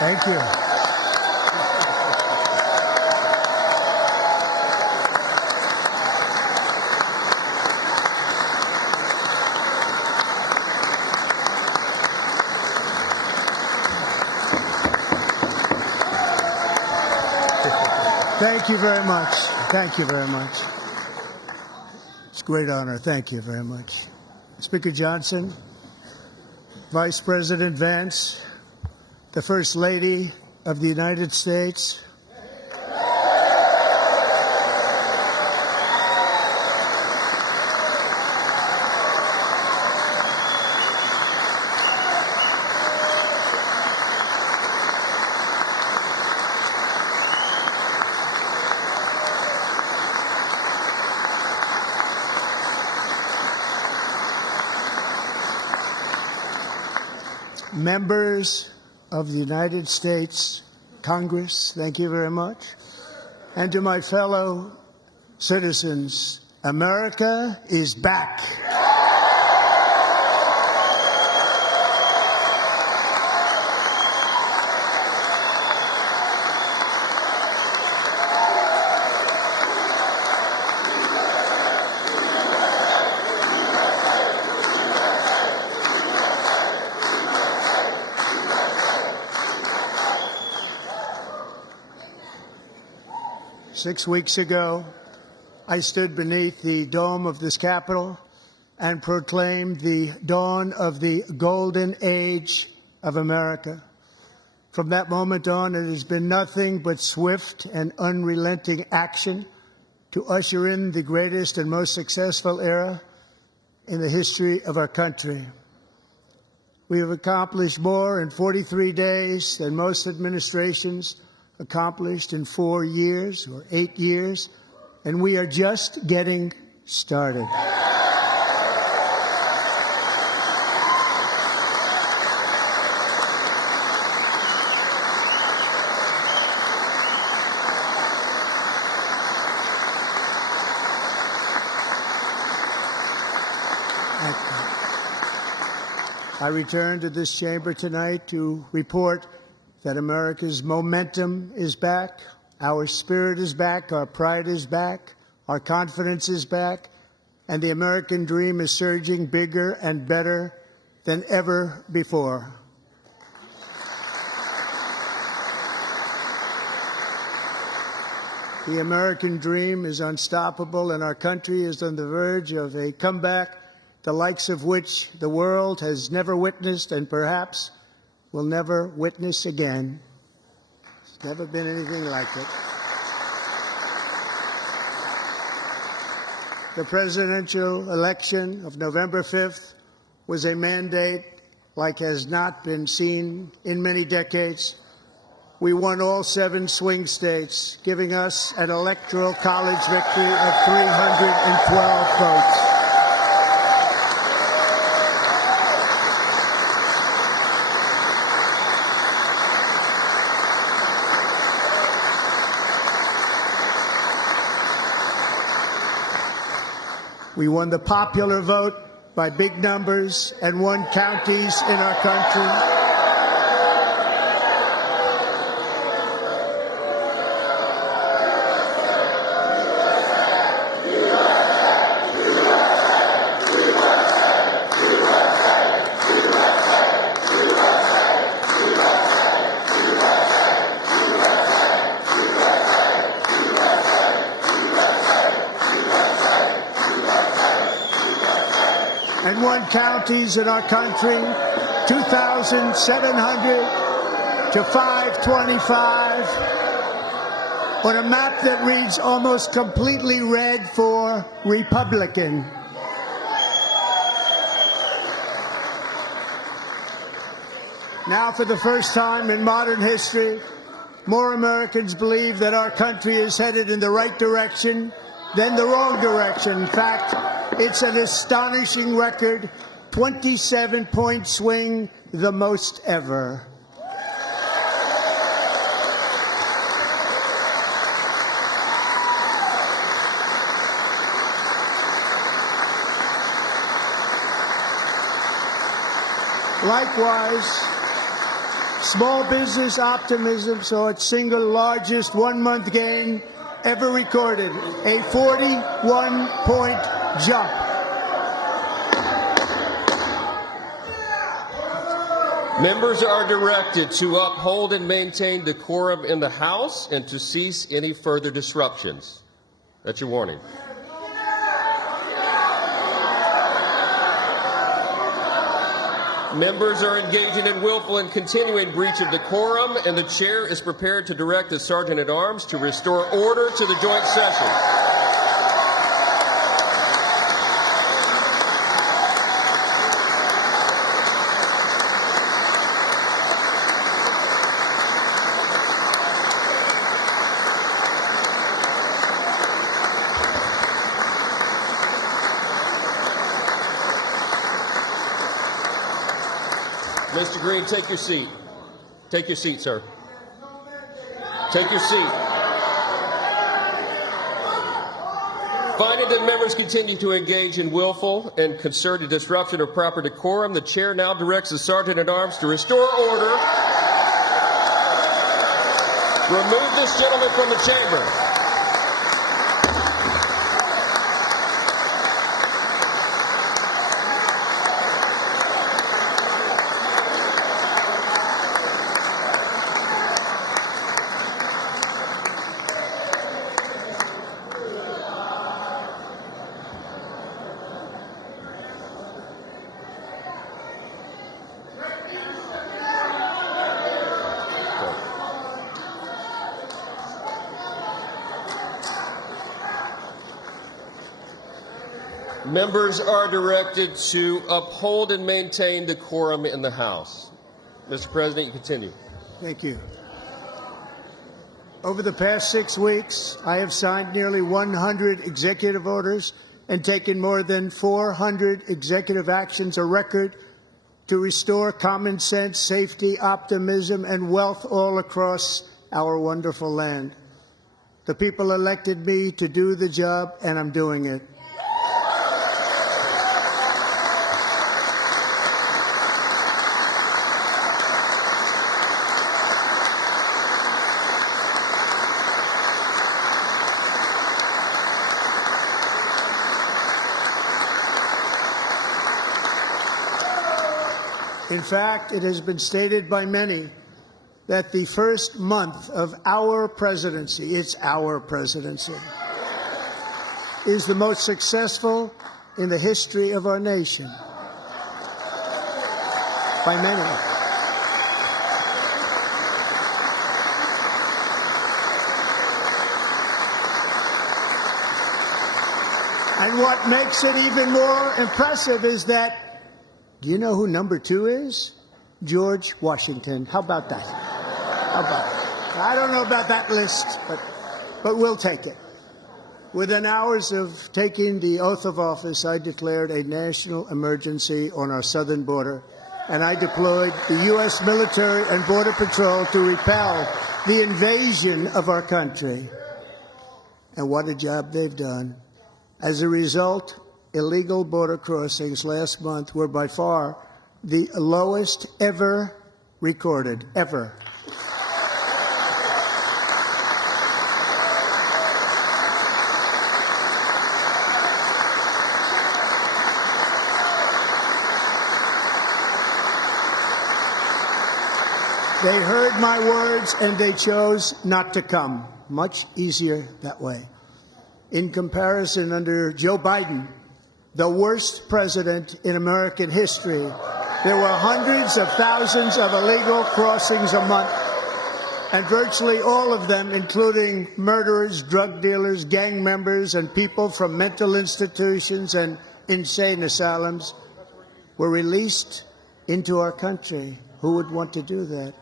Thank you. Thank you very much. Thank you very much. It's a great honor. Thank you very much. Speaker Johnson, Vice President Vance, the First Lady of the United States, members of the United States Congress, thank you very much. And to my fellow citizens, America is back. 6 weeks ago, I stood beneath the dome of this Capitol and proclaimed the dawn of the golden age of America. From that moment on, it has been nothing but swift and unrelenting action to usher in the greatest and most successful era in the history of our country. We have accomplished more in 43 days than most administrations accomplished in 4 years or 8 years, and we are just getting started. I return to this chamber tonight to report that America's momentum is back, our spirit is back, our pride is back, our confidence is back, and the American dream is surging bigger and better than ever before. The American dream is unstoppable, and our country is on the verge of a comeback, the likes of which the world has never witnessed and perhaps will never witness again. There's never been anything like it. The presidential election of November 5th was a mandate like has not been seen in many decades. We won all 7 swing states, giving us an electoral college victory of 312 votes. We won the popular vote by big numbers and won counties in our country. And won counties in our country, 2,700 to 525, on a map that reads almost completely red for Republican. Now, for the first time in modern history, more Americans believe that our country is headed in the right direction than the wrong direction. In fact, it's an astonishing record, 27-point swing, the most ever. Small business optimism saw its single largest one-month gain ever recorded, a 41-point jump. Members are directed to uphold and maintain decorum in the House and to cease any further disruptions. That's your warning. Members are engaging in willful and continuing breach of decorum, and the chair is prepared to direct the Sergeant-at-Arms to restore order to the joint session. Mr. Green, take your seat. Take your seat, sir. Take your seat. Finding that members continue to engage in willful and concerted disruption of proper decorum, the chair now directs the Sergeant-at-Arms to restore order. Remove this gentleman from the chamber. Members are directed to uphold and maintain decorum in the House. Mr. President, you continue. Thank you. Over the past 6 weeks, I have signed nearly 100 executive orders and taken more than 400 executive actions, a record to restore common sense, safety, optimism, and wealth all across our wonderful land. The people elected me to do the job, and I'm doing it. In fact, it has been stated by many that the first month of our presidency, it's our presidency, is the most successful in the history of our nation. By many. And what makes it even more impressive is that, do you know who number 2 is? George Washington. How about that? How about that? I don't know about that list, but we'll take it. Within hours of taking the oath of office, I declared a national emergency on our southern border, and I deployed the U.S. military and Border Patrol to repel the invasion of our country. And what a job they've done. As a result, illegal border crossings last month were by far the lowest ever recorded, ever. They heard my words and they chose not to come. Much easier that way. In comparison, under Joe Biden, the worst president in American history, there were hundreds of thousands of illegal crossings a month, and virtually all of them, including murderers, drug dealers, gang members, and people from mental institutions and insane asylums, were released into our country. Who would want to do that?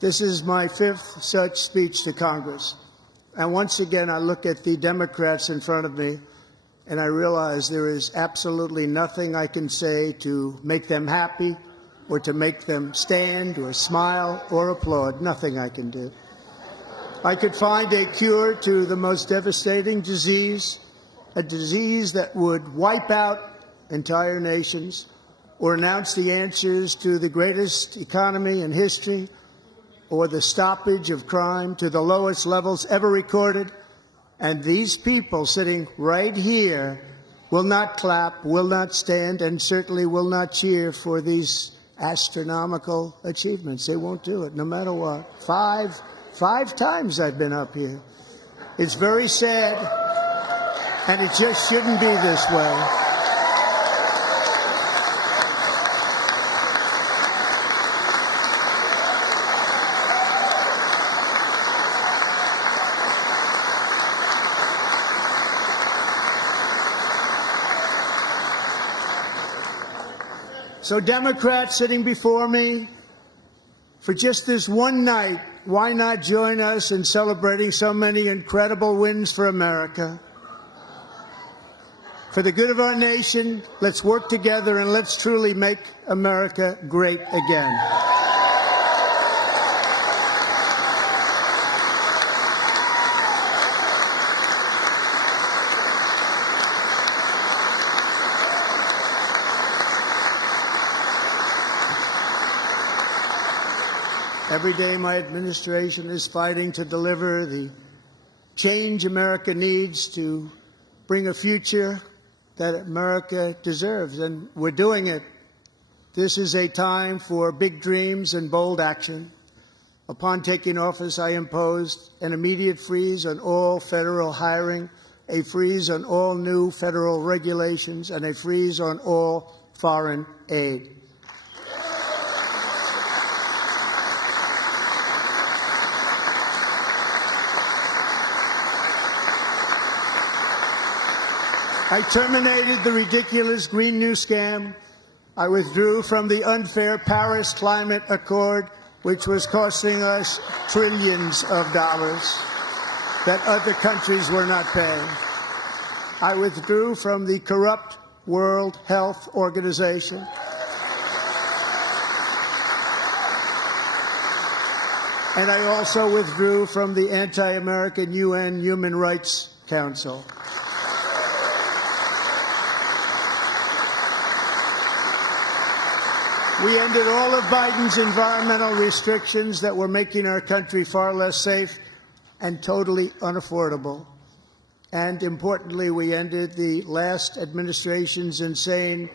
This is my 5th such speech to Congress. And once again, I look at the Democrats in front of me, and I realize there is absolutely nothing I can say to make them happy or to make them stand or smile or applaud. Nothing I can do. I could find a cure to the most devastating disease, a disease that would wipe out entire nations, or announce the answers to the greatest economy in history or the stoppage of crime to the lowest levels ever recorded. And these people sitting right here will not clap, will not stand, and certainly will not cheer for these astronomical achievements. They won't do it, no matter what. Five times I've been up here. It's very sad, and it just shouldn't be this way. So Democrats sitting before me, for just this one night, why not join us in celebrating so many incredible wins for America? For the good of our nation, let's work together and let's truly make America great again. Every day my administration is fighting to deliver the change America needs to bring a future that America deserves, and we're doing it. This is a time for big dreams and bold action. Upon taking office, I imposed an immediate freeze on all federal hiring, a freeze on all new federal regulations, and a freeze on all foreign aid. I terminated the ridiculous Green New Scam. I withdrew from the unfair Paris Climate Accord, which was costing us trillions of dollars that other countries were not paying. I withdrew from the corrupt World Health Organization. And I also withdrew from the anti-American UN Human Rights Council. We ended all of Biden's environmental restrictions that were making our country far less safe and totally unaffordable. And importantly, we ended the last administration's insane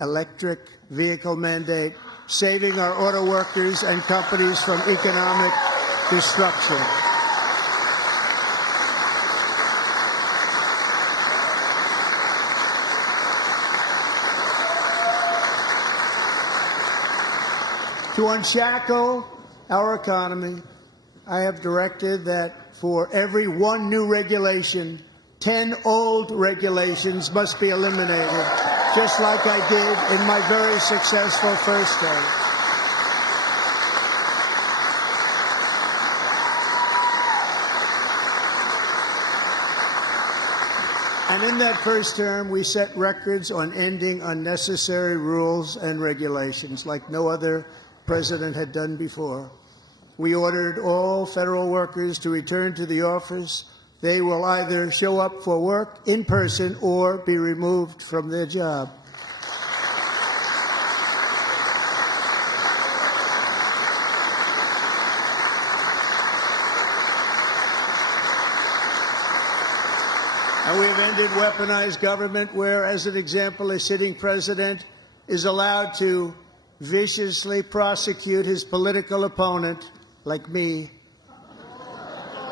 electric vehicle mandate, saving our auto workers and companies from economic destruction. To unshackle our economy, I have directed that for every one new regulation, 10 old regulations must be eliminated, just like I did in my very successful first day. And in that first term, we set records on ending unnecessary rules and regulations like no other president had done before. We ordered all federal workers to return to the office. They will either show up for work in person or be removed from their job. And we have ended weaponized government where, as an example, a sitting president is allowed to viciously prosecute his political opponent, like me.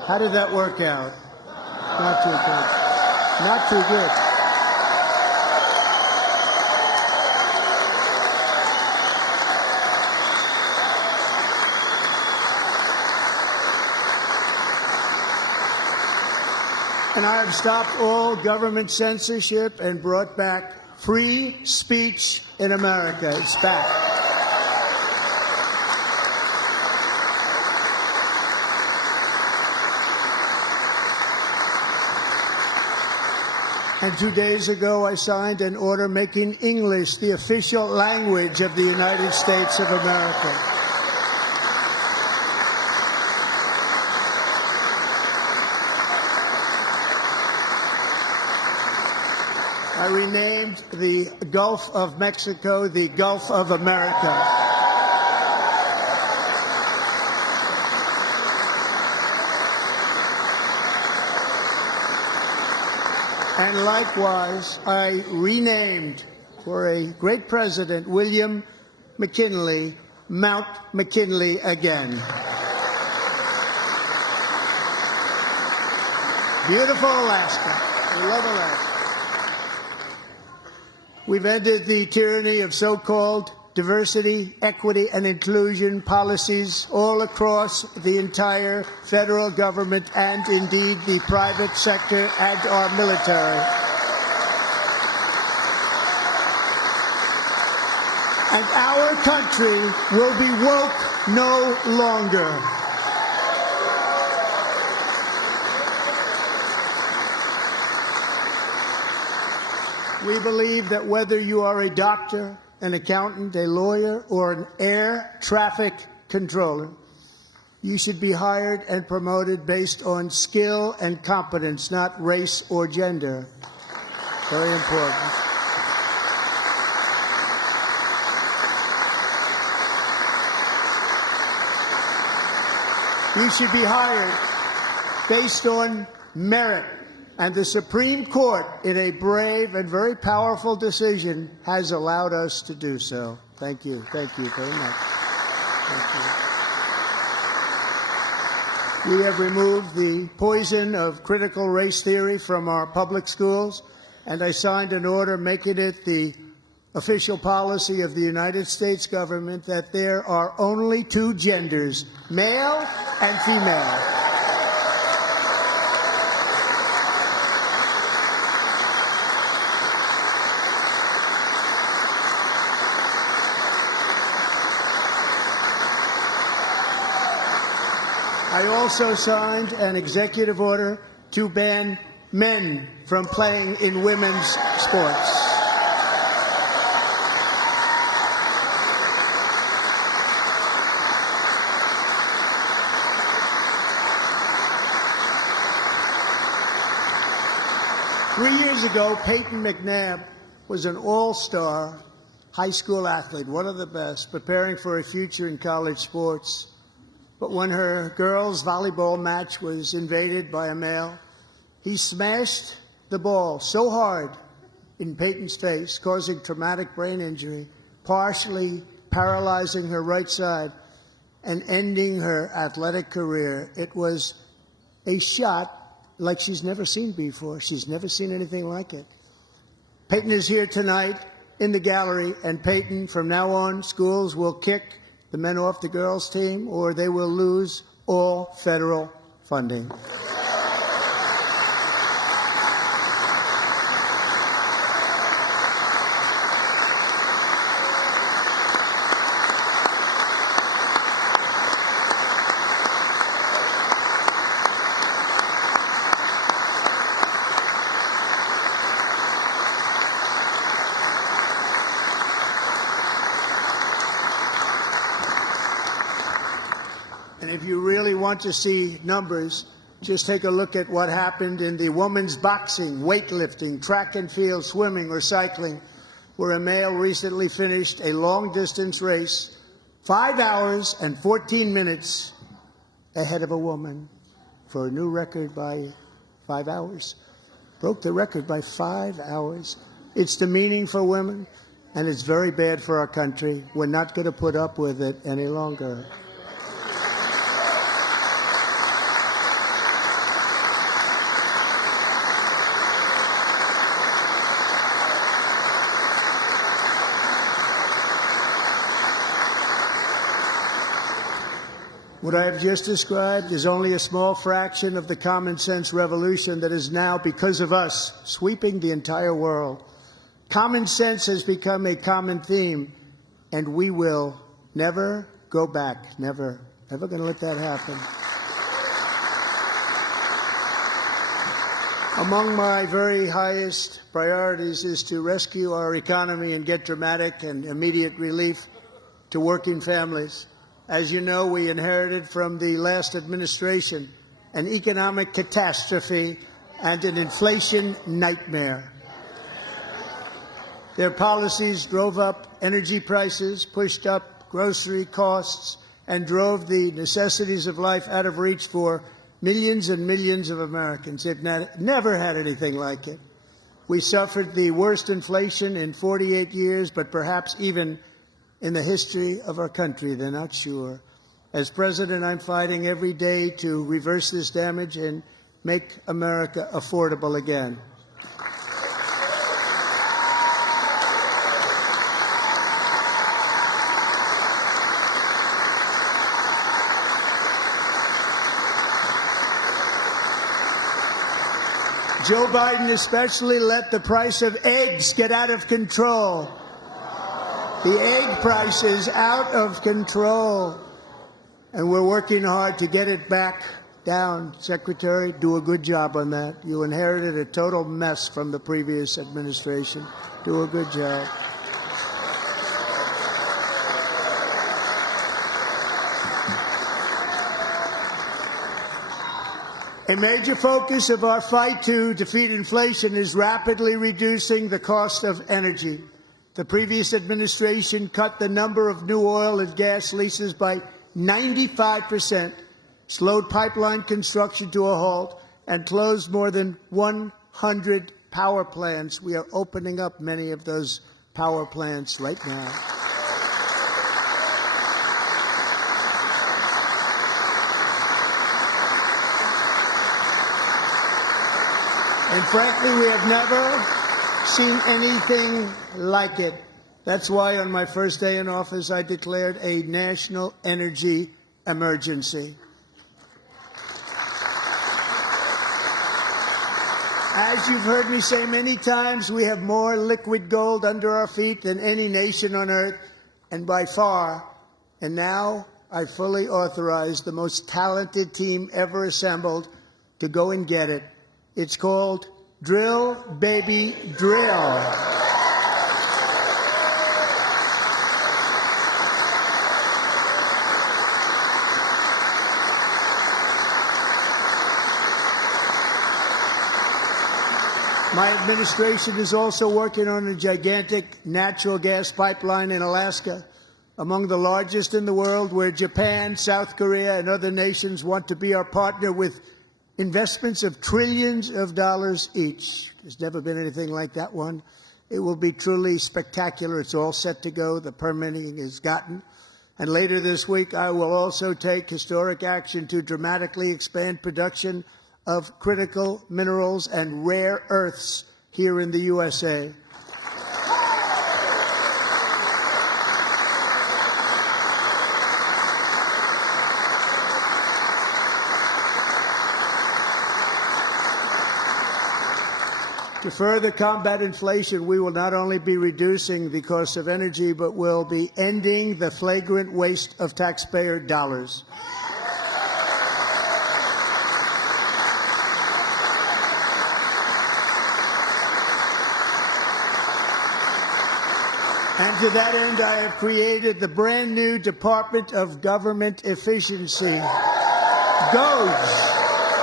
How did that work out? Not too good. Not too good. And I have stopped all government censorship and brought back free speech in America. It's back. And 2 days ago, I signed an order making English the official language of the United States of America. I renamed proclaimed the Gulf of Mexico the Gulf of America. And likewise, I renamed, for a great president, William McKinley, Mount McKinley again. Beautiful Alaska. We love Alaska. We've ended the tyranny of so-called diversity, equity, and inclusion policies all across the entire federal government and indeed the private sector and our military. And our country will be woke no longer. We believe that whether you are a doctor, an accountant, a lawyer, or an air traffic controller, you should be hired and promoted based on skill and competence, not race or gender. Very important. You should be hired based on merit. And the Supreme Court, in a brave and very powerful decision, has allowed us to do so. Thank you. Thank you very much. Thank you. We have removed the poison of critical race theory from our public schools, and I signed an order making it the official policy of the United States government that there are only two genders, male and female. I also signed an executive order to ban men from playing in women's sports. Three years ago, Peyton McNabb was an all-star high school athlete, one of the best, preparing for a future in college sports. But when her girls' volleyball match was invaded by a male, he smashed the ball so hard in Peyton's face, causing traumatic brain injury, partially paralyzing her right side and ending her athletic career. It was a shot like she's never seen before. She's never seen anything like it. Peyton is here tonight in the gallery, and Peyton, from now on, schools will kick the men off the girls' team, or they will lose all federal funding. And if you really want to see numbers, just take a look at what happened in the women's boxing, weightlifting, track and field, swimming, or cycling, where a male recently finished a long-distance race 5 hours and 14 minutes ahead of a woman for a new record by 5 hours. Broke the record by 5 hours. It's demeaning for women, and it's very bad for our country. We're not going to put up with it any longer. What I have just described is only a small fraction of the common sense revolution that is now, because of us, sweeping the entire world. Common sense has become a common theme, and we will never go back. Never. Never going to let that happen. Among my very highest priorities is to rescue our economy and get dramatic and immediate relief to working families. As you know, we inherited from the last administration an economic catastrophe and an inflation nightmare. Their policies drove up energy prices, pushed up grocery costs, and drove the necessities of life out of reach for millions and millions of Americans. They've never had anything like it. We suffered the worst inflation in 48 years, but perhaps even in the history of our country. They're not sure. As president, I'm fighting every day to reverse this damage and make America affordable again. Joe Biden especially let the price of eggs get out of control. The egg price is out of control, and we're working hard to get it back down. Secretary, do a good job on that. You inherited a total mess from the previous administration. Do a good job. A major focus of our fight to defeat inflation is rapidly reducing the cost of energy. The previous administration cut the number of new oil and gas leases by 95%, slowed pipeline construction to a halt, and closed more than 100 power plants. We are opening up many of those power plants right now. And frankly, we have never seen anything like it. That's why on my first day in office, I declared a national energy emergency. As you've heard me say many times, we have more liquid gold under our feet than any nation on earth, and by far. And now I fully authorize the most talented team ever assembled to go and get it. It's called Drill, Baby, Drill. My administration is also working on a gigantic natural gas pipeline in Alaska, among the largest in the world, where Japan, South Korea, and other nations want to be our partner with investments of trillions of dollars each. There's never been anything like that one. It will be truly spectacular. It's all set to go. The permitting is gotten. And later this week, I will also take historic action to dramatically expand production of critical minerals and rare earths here in the USA. To further combat inflation, we will not only be reducing the cost of energy, but will be ending the flagrant waste of taxpayer dollars. And to that end, I have created the brand new Department of Government Efficiency. DOGE.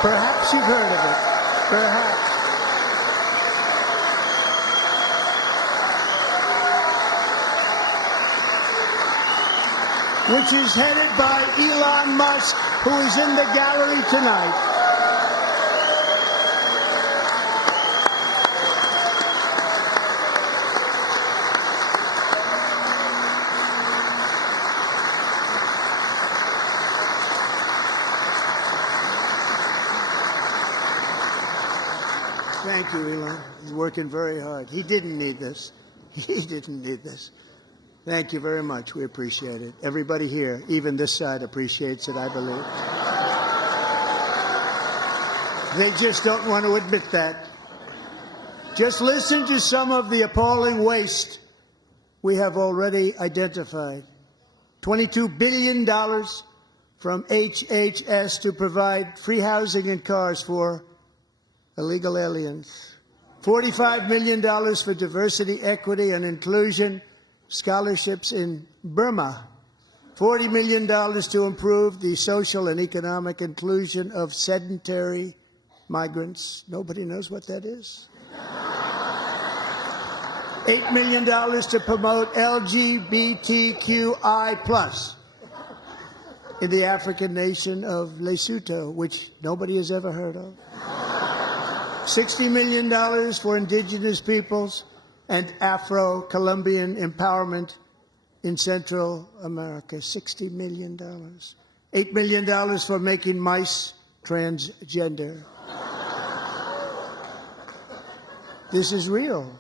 Perhaps you've heard of it. Perhaps. Which is headed by Elon Musk, who is in the gallery tonight. Thank you, Elon. He's working very hard. He didn't need this. He didn't need this. Thank you very much. We appreciate it. Everybody here, even this side, appreciates it, I believe. They just don't want to admit that. Just listen to some of the appalling waste we have already identified. $22 billion from HHS to provide free housing and cars for illegal aliens. $45 million for diversity, equity, and inclusion scholarships in Burma. $40 million to improve the social and economic inclusion of sedentary migrants. Nobody knows what that is. $8 million to promote LGBTQI+ in the African nation of Lesotho, which nobody has ever heard of. $60 million for indigenous peoples and Afro-Colombian empowerment in Central America. $60 million. $8 million for making mice transgender. This is real.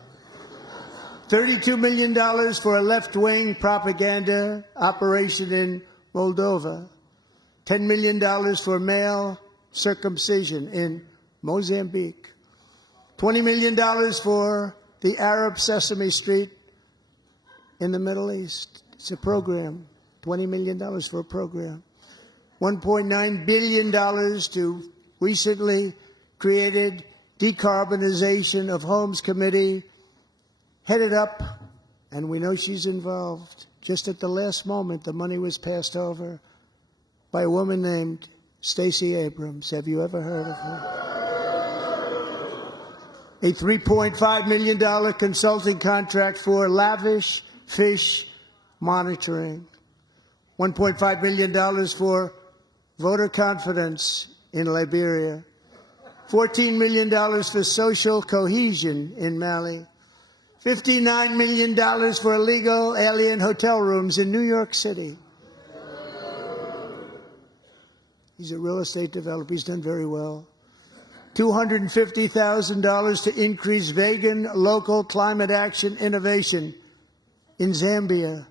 $32 million for a left-wing propaganda operation in Moldova. $10 million for male circumcision in Mozambique. $20 million for the Arab Sesame Street in the Middle East. It's a program. $20 million for a program. $1.9 billion to recently created Decarbonization of Homes Committee, headed up, and we know she's involved. Just at the last moment, the money was passed over by a woman named Stacey Abrams. Have you ever heard of her? A $3.5 million consulting contract for lavish fish monitoring. $1.5 million for voter confidence in Liberia. $14 million for social cohesion in Mali. $59 million for illegal alien hotel rooms in New York City. He's a real estate developer. He's done very well. $250,000 to increase vegan local climate action innovation in Zambia.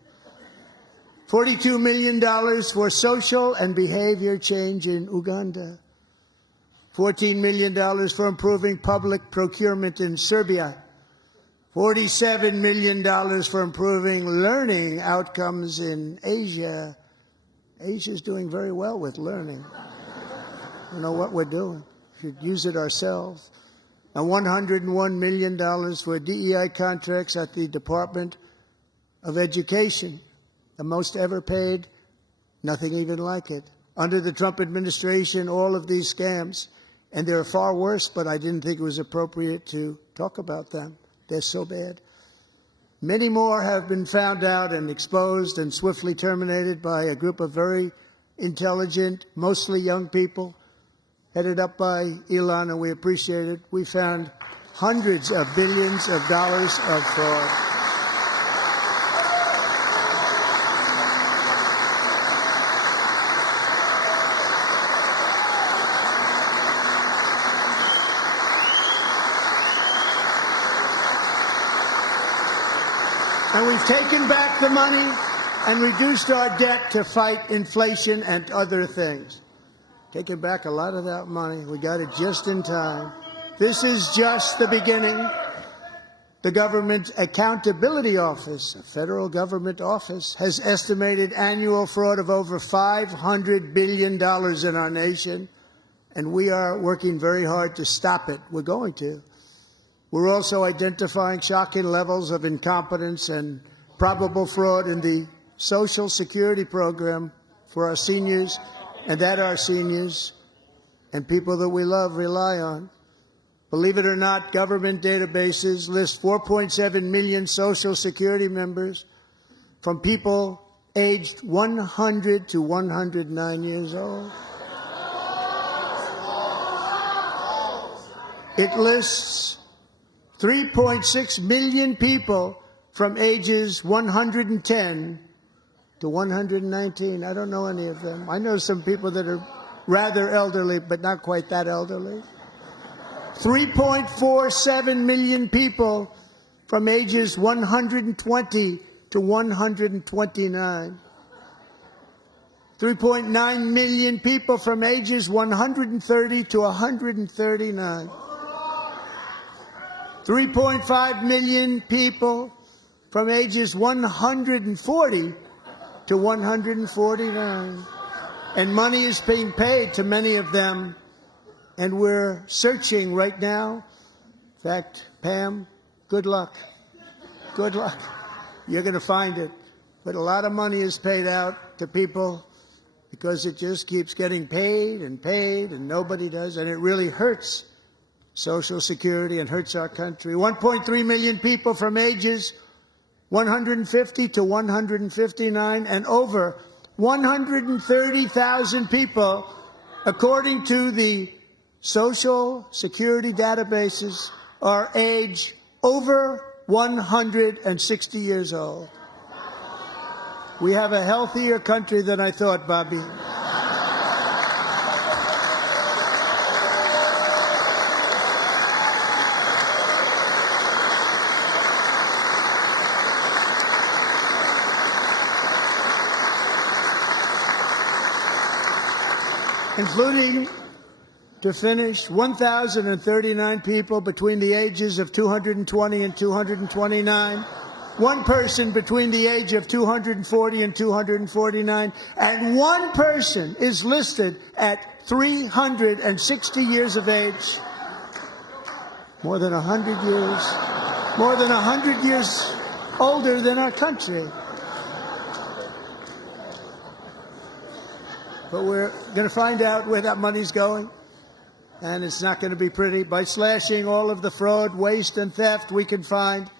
$42 million for social and behavior change in Uganda. $14 million for improving public procurement in Serbia. $47 million for improving learning outcomes in Asia. Asia's doing very well with learning. You know what we're doing. We should use it ourselves. And $101 million for DEI contracts at the Department of Education. The most ever paid, nothing even like it. Under the Trump administration, all of these scams, and they're far worse, but I didn't think it was appropriate to talk about them. They're so bad. Many more have been found out and exposed and swiftly terminated by a group of very intelligent, mostly young people, headed up by Elon, and we appreciate it. We found hundreds of billions of dollars of fraud. And we've taken back the money and reduced our debt to fight inflation and other things. Taken back a lot of that money. We got it just in time. This is just the beginning. The Government Accountability Office, a federal government office, has estimated annual fraud of over $500 billion in our nation, and we are working very hard to stop it. We're going to. We're also identifying shocking levels of incompetence and probable fraud in the Social Security program for our seniors, and that our seniors and people that we love rely on. Believe it or not, government databases list 4.7 million Social Security members from people aged 100 to 109 years old. It lists 3.6 million people from ages 110 to 119. I don't know any of them. I know some people that are rather elderly, but not quite that elderly. 3.47 million people from ages 120 to 129. 3.9 million people from ages 130 to 139. 3.5 million people from ages 140 to 149. And money is being paid to many of them, and we're searching right now. In fact, Pam, good luck. Good luck. You're going to find it. But a lot of money is paid out to people because it just keeps getting paid, and nobody does, and it really hurts Social Security and hurts our country. 1.3 million people from ages 150 to 159, and over 130,000 people, according to the Social Security databases, are age over 160 years old. We have a healthier country than I thought, Bobby. Including, to finish, 1,039 people between the ages of 220 and 229, one person between the age of 240 and 249, and one person is listed at 360 years of age. More than 100 years older than our country. But we're going to find out where that money's going, and it's not going to be pretty. By slashing all of the fraud, waste, and theft we can find,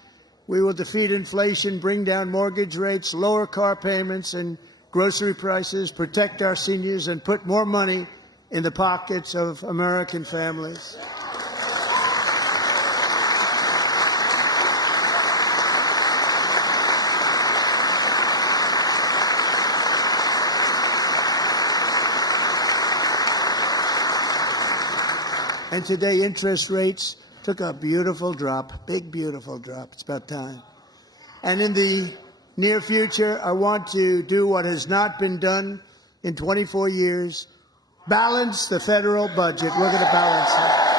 we will defeat inflation, bring down mortgage rates, lower car payments and grocery prices, protect our seniors, and put more money in the pockets of American families. And today, interest rates took a beautiful drop, big, beautiful drop. It's about time. And in the near future, I want to do what has not been done in 24 years, balance the federal budget. We're going to balance it.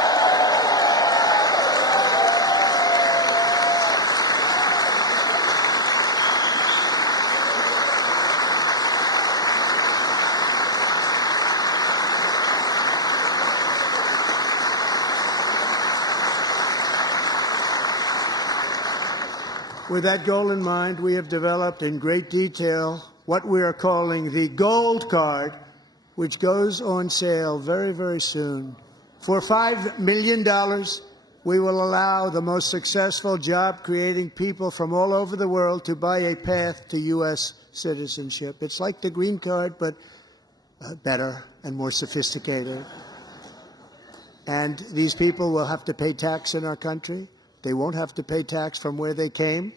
With that goal in mind, we have developed in great detail what we are calling the Gold Card, which goes on sale very, very soon. For $5 million, we will allow the most successful job-creating people from all over the world to buy a path to U.S. citizenship. It's like the green card, but better and more sophisticated. And these people will have to pay tax in our country. They won't have to pay tax from where they came.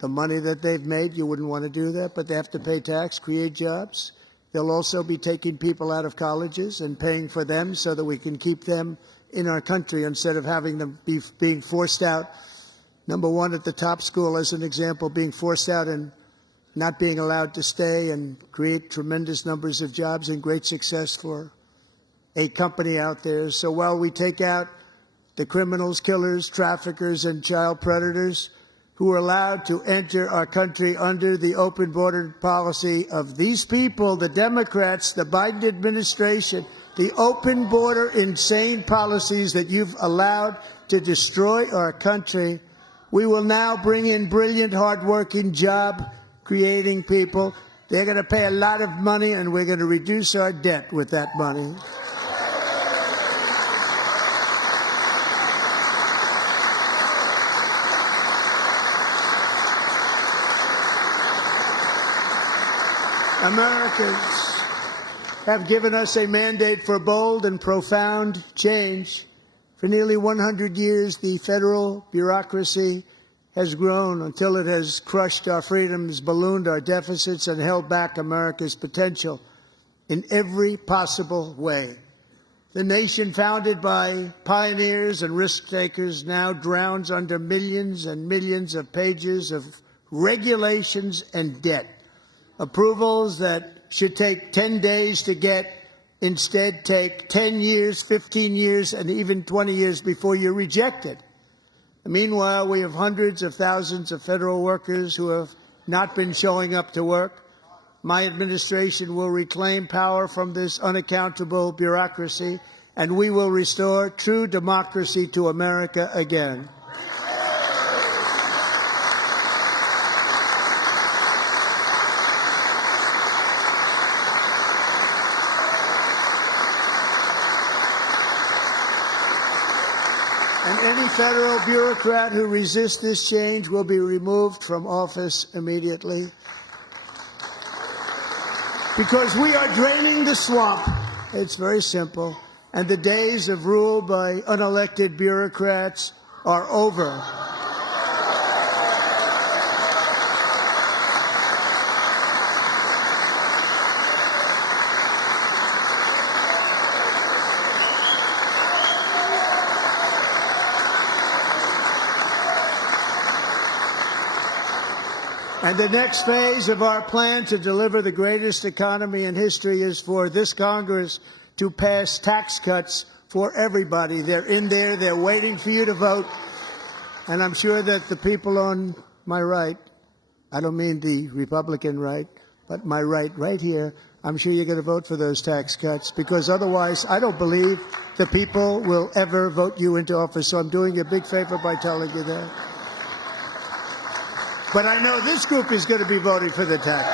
The money that they've made, you wouldn't want to do that, but they have to pay tax, create jobs. They'll also be taking people out of colleges and paying for them so that we can keep them in our country instead of having them being forced out. Number one, at the top school, as an example, being forced out and not being allowed to stay and create tremendous numbers of jobs and great success for a company out there. So while we take out the criminals, killers, traffickers, and child predators who are allowed to enter our country under the open border policy of these people, the Democrats, the Biden administration, the open border insane policies that you've allowed to destroy our country, we will now bring in brilliant, hardworking, job-creating people. They're going to pay a lot of money, and we're going to reduce our debt with that money. Americans have given us a mandate for bold and profound change. For nearly 100 years, the federal bureaucracy has grown until it has crushed our freedoms, ballooned our deficits, and held back America's potential in every possible way. The nation founded by pioneers and risk-takers now drowns under millions and millions of pages of regulations and debt. Approvals that should take 10 days to get instead take 10 years, 15 years, and even 20 years before you're rejected. Meanwhile, we have hundreds of thousands of federal workers who have not been showing up to work. My administration will reclaim power from this unaccountable bureaucracy, and we will restore true democracy to America again. any federal bureaucrat who resists this change will be removed from office immediately. Because we are draining the swamp. It's very simple. And the days of rule by unelected bureaucrats are over. And the next phase of our plan to deliver the greatest economy in history is for this Congress to pass tax cuts for everybody. They're in there. They're waiting for you to vote. And I'm sure that the people on my right, I don't mean the Republican right, but my right here, I'm sure you're going to vote for those tax cuts, because otherwise I don't believe the people will ever vote you into office. So I'm doing you a big favor by telling you that. But I know this group is going to be voting for the tax.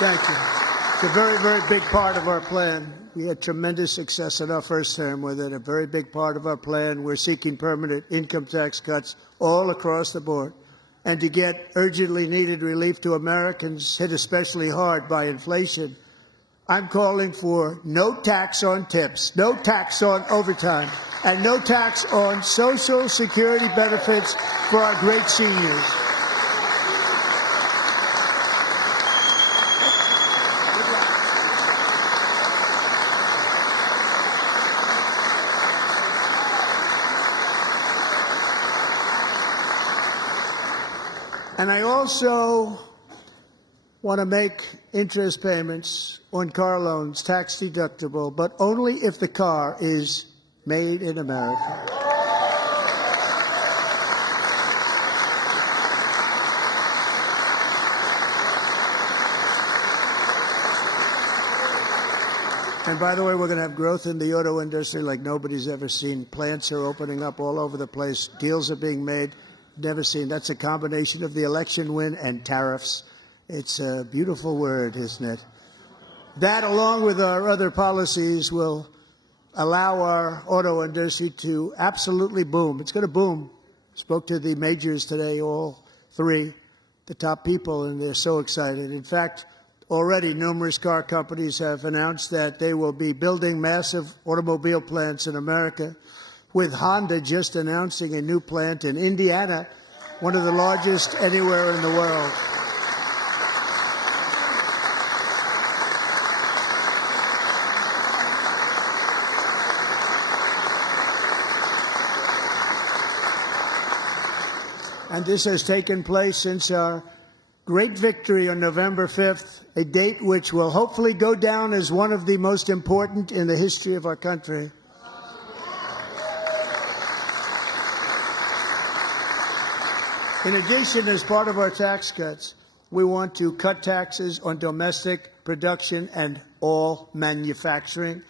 Thank you. It's a very, very big part of our plan. We had tremendous success in our first term with it. A very big part of our plan. We're seeking permanent income tax cuts all across the board. And to get urgently needed relief to Americans hit especially hard by inflation, I'm calling for no tax on tips, no tax on overtime, and no tax on Social Security benefits for our great seniors. And I also want to make interest payments on car loans tax deductible, but only if the car is made in America. And by the way, we're going to have growth in the auto industry like nobody's ever seen. Plants are opening up all over the place. Deals are being made. Never seen. That's a combination of the election win and tariffs. It's a beautiful word, isn't it? That, along with our other policies, will allow our auto industry to absolutely boom. It's going to boom. Spoke to the majors today, all three, the top people, and they're so excited. In fact, already numerous car companies have announced that they will be building massive automobile plants in America, with Honda just announcing a new plant in Indiana, one of the largest anywhere in the world. And this has taken place since our great victory on November 5th, a date which will hopefully go down as one of the most important in the history of our country. In addition, as part of our tax cuts, we want to cut taxes on domestic production and all manufacturing.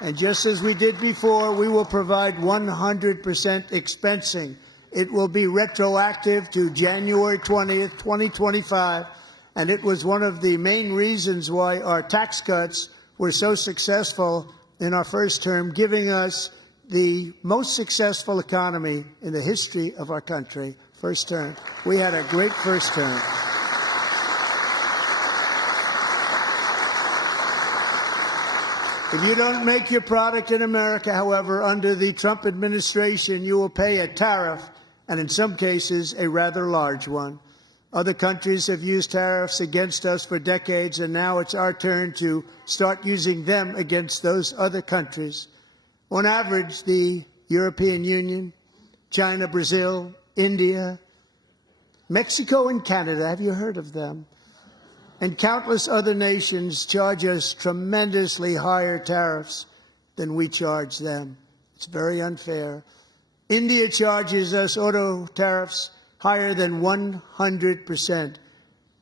And just as we did before, we will provide 100% expensing. It will be retroactive to January 20th, 2025. And it was one of the main reasons why our tax cuts were so successful in our first term, giving us the most successful economy in the history of our country. First term. We had a great first term. If you don't make your product in America, however, under the Trump administration, you will pay a tariff, and in some cases, a rather large one. Other countries have used tariffs against us for decades, and now it's our turn to start using them against those other countries. On average, the European Union, China, Brazil, India, Mexico, and Canada, have you heard of them? And countless other nations charge us tremendously higher tariffs than we charge them. It's very unfair. India charges us auto tariffs higher than 100%.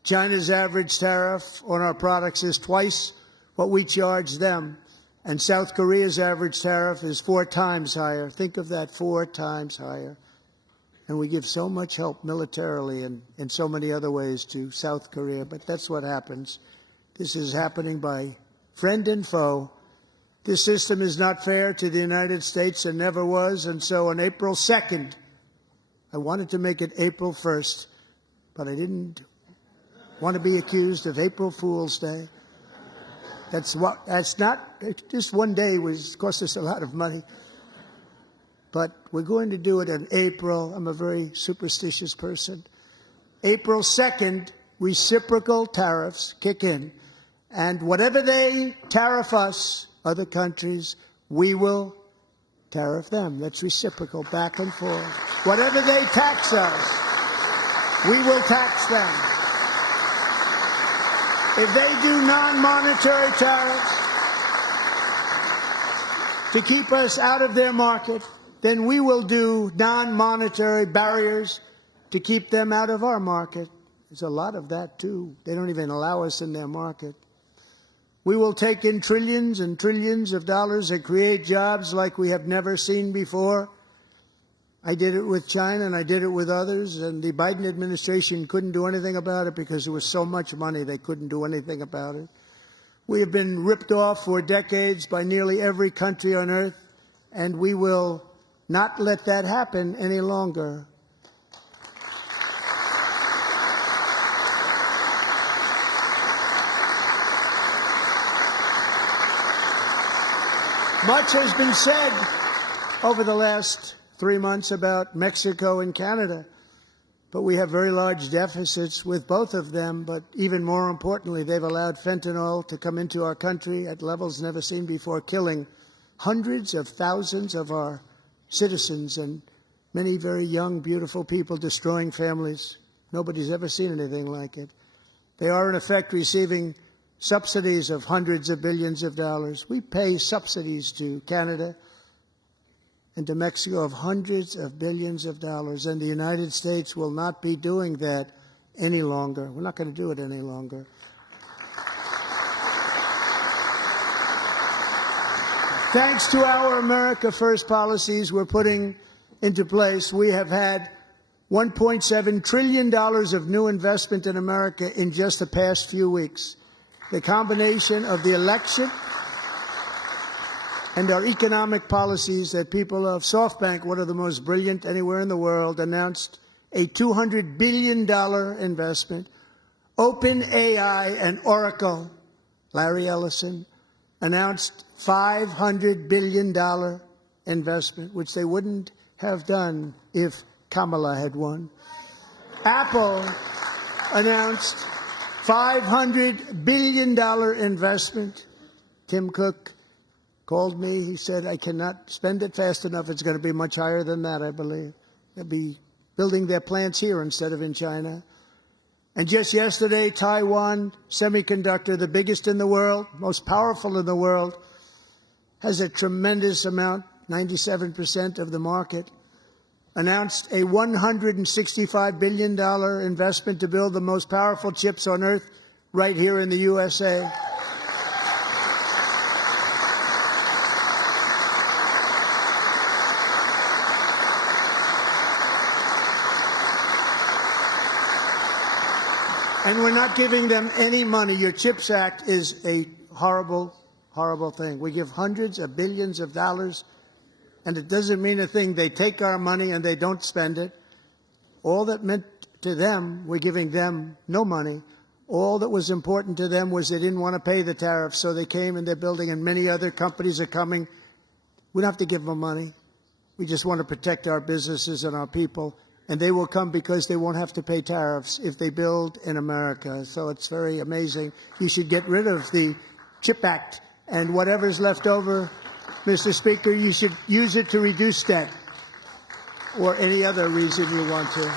China's average tariff on our products is twice what we charge them. And South Korea's average tariff is 4 times higher. Think of that, 4 times higher. And we give so much help militarily and in so many other ways to South Korea, but that's what happens. This is happening by friend and foe. This system is not fair to the United States and never was, and so on April 2nd, I wanted to make it April 1st, but I didn't want to be accused of April Fool's Day. That's not, just one day was cost us a lot of money. But we're going to do it in April. I'm a very superstitious person. April 2nd, reciprocal tariffs kick in. And whatever they tariff us, other countries, we will tariff them. That's reciprocal, back and forth. Whatever they tax us, we will tax them. If they do non-monetary tariffs to keep us out of their market, then we will do non-monetary barriers to keep them out of our market. There's a lot of that, too. They don't even allow us in their market. We will take in trillions and trillions of dollars and create jobs like we have never seen before. I did it with China and I did it with others, and the Biden administration couldn't do anything about it because there was so much money they couldn't do anything about it. We have been ripped off for decades by nearly every country on earth, and we will not let that happen any longer. Much has been said over the last 3 months about Mexico and Canada, but we have very large deficits with both of them. But even more importantly, they've allowed fentanyl to come into our country at levels never seen before, killing hundreds of thousands of our citizens and many very young, beautiful people, destroying families. Nobody's ever seen anything like it. They are, in effect, receiving subsidies of hundreds of billions of dollars. We pay subsidies to Canada and to Mexico of hundreds of billions of dollars, and the United States will not be doing that any longer. We're not going to do it any longer. Thanks to our America First policies we're putting into place, we have had $1.7 trillion of new investment in America in just the past few weeks. The combination of the election and our economic policies that people of SoftBank, one of the most brilliant anywhere in the world, announced a $200 billion investment. OpenAI and Oracle, Larry Ellison, announced $500 billion investment, which they wouldn't have done if Kamala had won. Apple announced $500 billion investment. Tim Cook called me. He said, I cannot spend it fast enough. It's going to be much higher than that, I believe. They'll be building their plants here instead of in China. And just yesterday, Taiwan Semiconductor, the biggest in the world, most powerful in the world, has a tremendous amount, 97% of the market, announced a $165 billion investment to build the most powerful chips on earth right here in the USA. And we're not giving them any money. Your CHIPS Act is a horrible, horrible thing. We give hundreds of billions of dollars, and it doesn't mean a thing. They take our money and they don't spend it. All that meant to them, we're giving them no money. All that was important to them was they didn't want to pay the tariffs, so they came and they're building, and many other companies are coming. We don't have to give them money. We just want to protect our businesses and our people. And they will come because they won't have to pay tariffs if they build in America. So it's very amazing. You should get rid of the CHIP Act, and whatever's left over, Mr. Speaker, you should use it to reduce debt or any other reason you want to.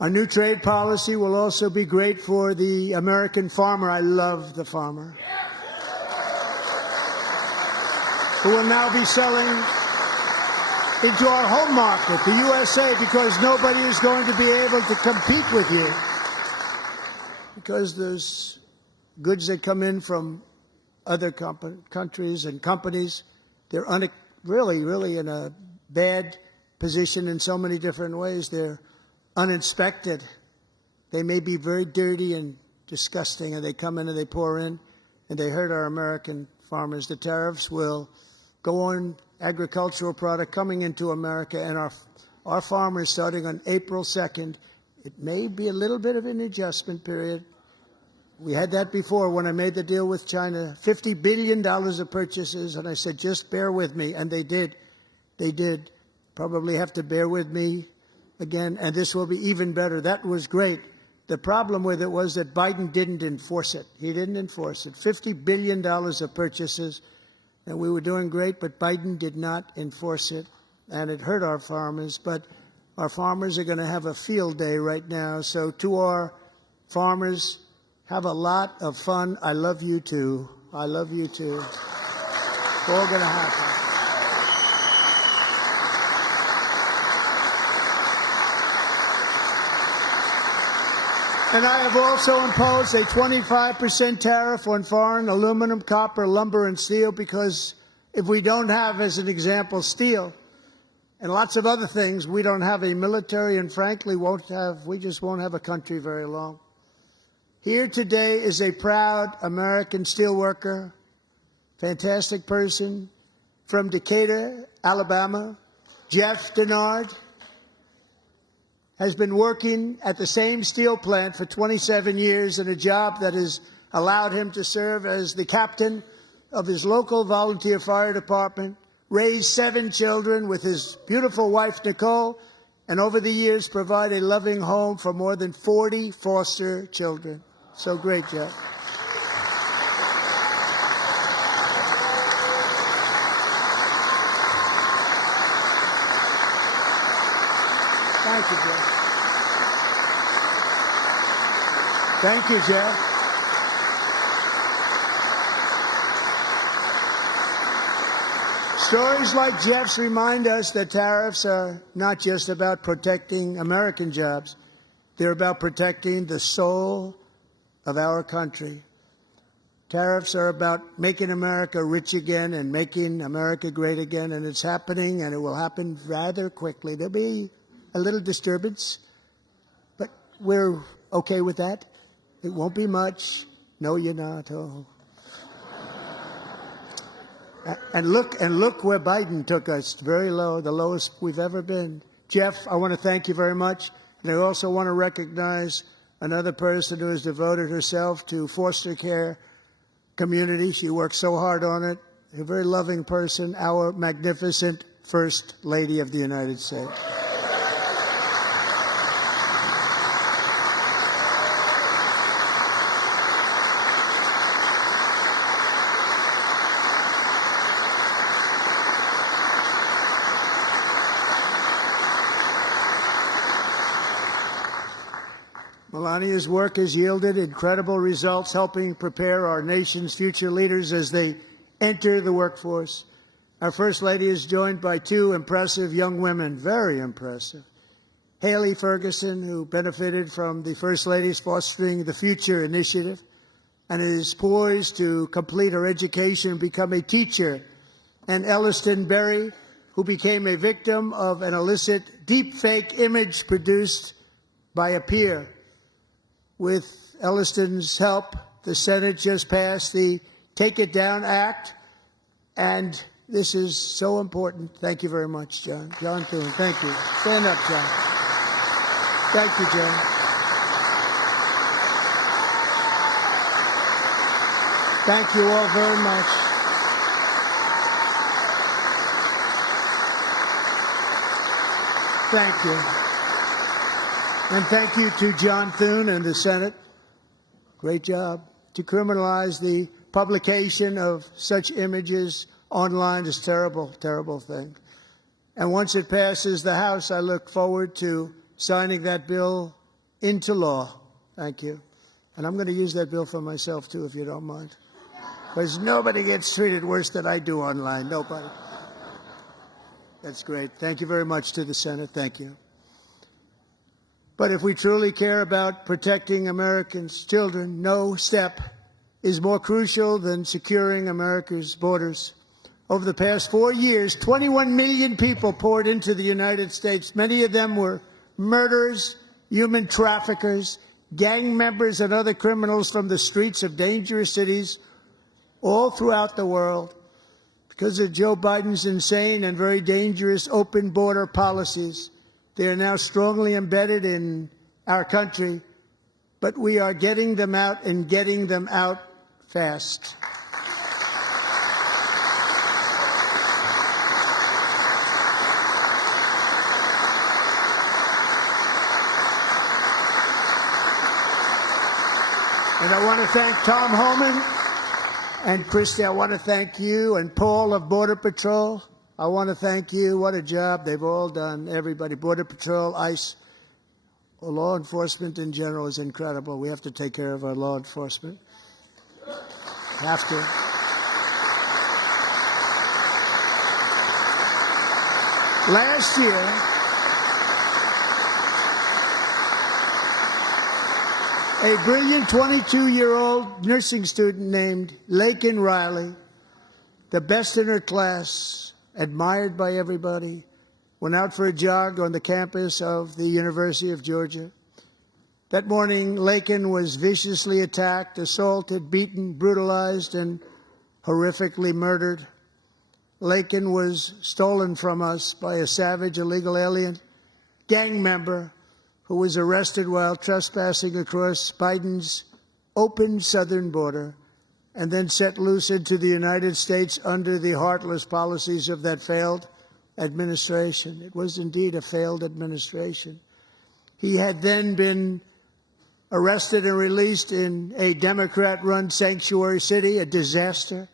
Our new trade policy will also be great for the American farmer. I love the farmer, who will now be selling into our home market, the USA, because nobody is going to be able to compete with you. because there's goods that come in from other countries and companies. They're really in a bad position in so many different ways. They're uninspected. They may be very dirty and disgusting, and they come in and they pour in, and they hurt our American farmers. The tariffs will go on agricultural product coming into America, and our farmers, starting on April 2nd, it may be a little bit of an adjustment period. We had that before when I made the deal with China, $50 billion of purchases, and I said, just bear with me, and they did. They did. Probably have to bear with me again, and this will be even better. That was great. The problem with it was that Biden didn't enforce it. He didn't enforce it. $50 billion of purchases, and we were doing great, but Biden did not enforce it, and it hurt our farmers. But our farmers are going to have a field day right now. So to our farmers, have a lot of fun. I love you too. I love you too. It's all going to happen. And I have also imposed a 25% tariff on foreign aluminum, copper, lumber, and steel, because if we don't have, as an example, steel and lots of other things, we don't have a military, and frankly, we just won't have a country very long. Here today is a proud American steelworker, fantastic person from Decatur, Alabama, Jeff Denard. Has been working at the same steel plant for 27 years in a job that has allowed him to serve as the captain of his local volunteer fire department, raise 7 children with his beautiful wife, Nicole, and over the years provide a loving home for more than 40 foster children. So great, Jeff. Thank you, Jeff. Thank you, Jeff. Stories like Jeff's remind us that tariffs are not just about protecting American jobs. They're about protecting the soul of our country. Tariffs are about making America rich again and making America great again, and it's happening, and it will happen rather quickly. There'll be a little disturbance, but we're okay with that. It won't be much. No, you're not. Oh. And look where Biden took us. Very low, the lowest we've ever been. Jeff, I want to thank you very much. And I also want to recognize another person who has devoted herself to foster care community. She works so hard on it. A very loving person, our magnificent First Lady of the United States. Melania's work has yielded incredible results, helping prepare our nation's future leaders as they enter the workforce. Our First Lady is joined by 2 impressive young women, very impressive. Haley Ferguson, who benefited from the First Lady's Fostering the Future initiative and is poised to complete her education and become a teacher. And Elliston Berry, who became a victim of an illicit deepfake image produced by a peer. With Elliston's help, the Senate just passed the Take It Down Act, and this is so important. Thank you very much, John. John Thune, thank you. Stand up, John. Thank you, John. Thank you all very much. Thank you. And thank you to John Thune and the Senate. Great job. To criminalize the publication of such images online is terrible, terrible thing. And once it passes the House, I look forward to signing that bill into law. Thank you. And I'm going to use that bill for myself, too, if you don't mind. Because nobody gets treated worse than I do online. Nobody. That's great. Thank you very much to the Senate. Thank you. But if we truly care about protecting Americans' children, no step is more crucial than securing America's borders. Over the past 4 years, 21 million people poured into the United States. Many of them were murderers, human traffickers, gang members, and other criminals from the streets of dangerous cities all throughout the world. Because of Joe Biden's insane and very dangerous open border policies, they are now strongly embedded in our country, but we are getting them out and getting them out fast. And I want to thank Tom Homan and Christy. I want to thank you and Paul of Border Patrol. I want to thank you. What a job they've all done. Everybody, Border Patrol, ICE, law enforcement in general is incredible. We have to take care of our law enforcement. Have to. Last year, a brilliant 22-year-old nursing student named Laken Riley, the best in her class, admired by everybody, went out for a jog on the campus of the University of Georgia. That morning, Laken was viciously attacked, assaulted, beaten, brutalized, and horrifically murdered. Laken was stolen from us by a savage illegal alien gang member who was arrested while trespassing across Biden's open southern border and then set loose into the United States under the heartless policies of that failed administration. It was indeed a failed administration. He had then been arrested and released in a Democrat-run sanctuary city, a disaster,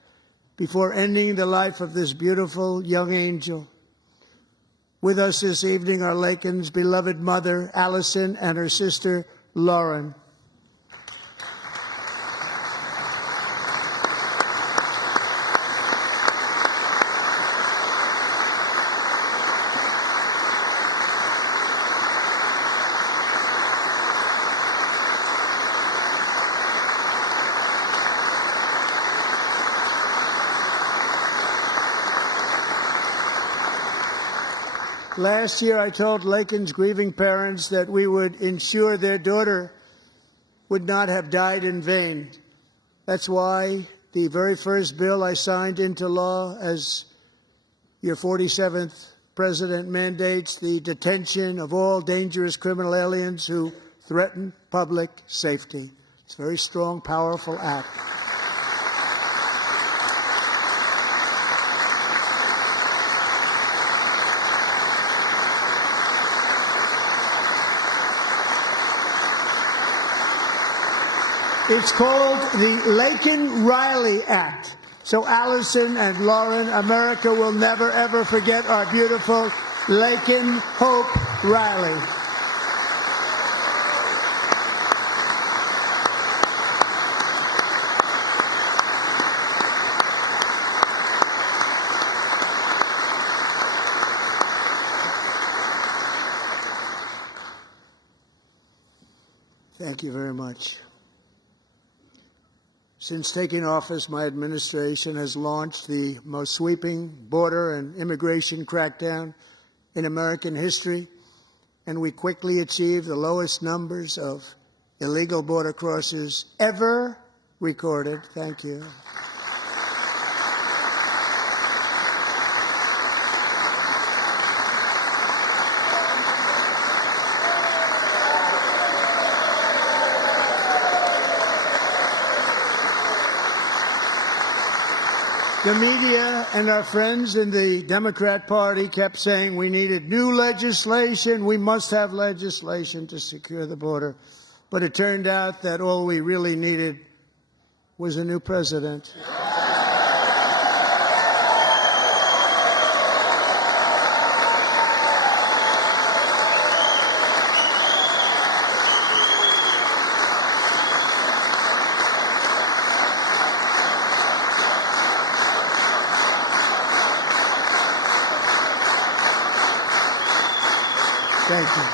before ending the life of this beautiful young angel. With us this evening are Laken's beloved mother, Allison, and her sister, Lauren. Last year, I told Laken's grieving parents that we would ensure their daughter would not have died in vain. That's why the very first bill I signed into law as your 47th president mandates the detention of all dangerous criminal aliens who threaten public safety. It's a very strong, powerful act. It's called the Laken Riley Act. So Allison and Lauren, America will never, ever forget our beautiful Laken Hope Riley. Thank you very much. Since taking office, my administration has launched the most sweeping border and immigration crackdown in American history, and we quickly achieved the lowest numbers of illegal border crossers ever recorded. Thank you. The media and our friends in the Democrat Party kept saying we needed new legislation. We must have legislation to secure the border. But it turned out that all we really needed was a new president. Thank you.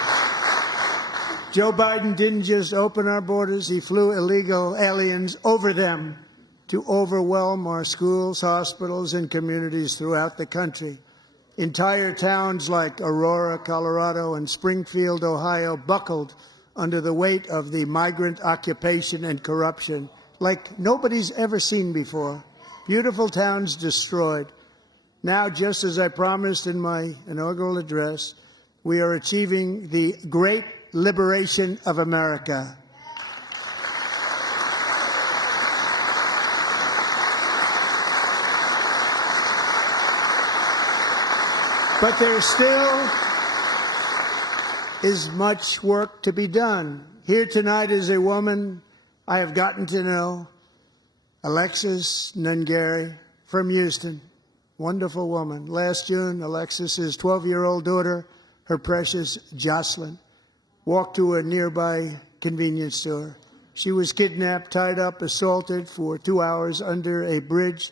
Joe Biden didn't just open our borders, he flew illegal aliens over them to overwhelm our schools, hospitals, and communities throughout the country. Entire towns like Aurora, Colorado, and Springfield, Ohio, buckled under the weight of the migrant occupation and corruption like nobody's ever seen before. Beautiful towns destroyed. Now, just as I promised in my inaugural address, we are achieving the great liberation of America. But there still is much work to be done. Here tonight is a woman I have gotten to know, Alexis Nungari from Houston. Wonderful woman. Last June, Alexis's 12-year-old daughter, her precious Jocelyn, walked to a nearby convenience store. She was kidnapped, tied up, assaulted for 2 hours under a bridge,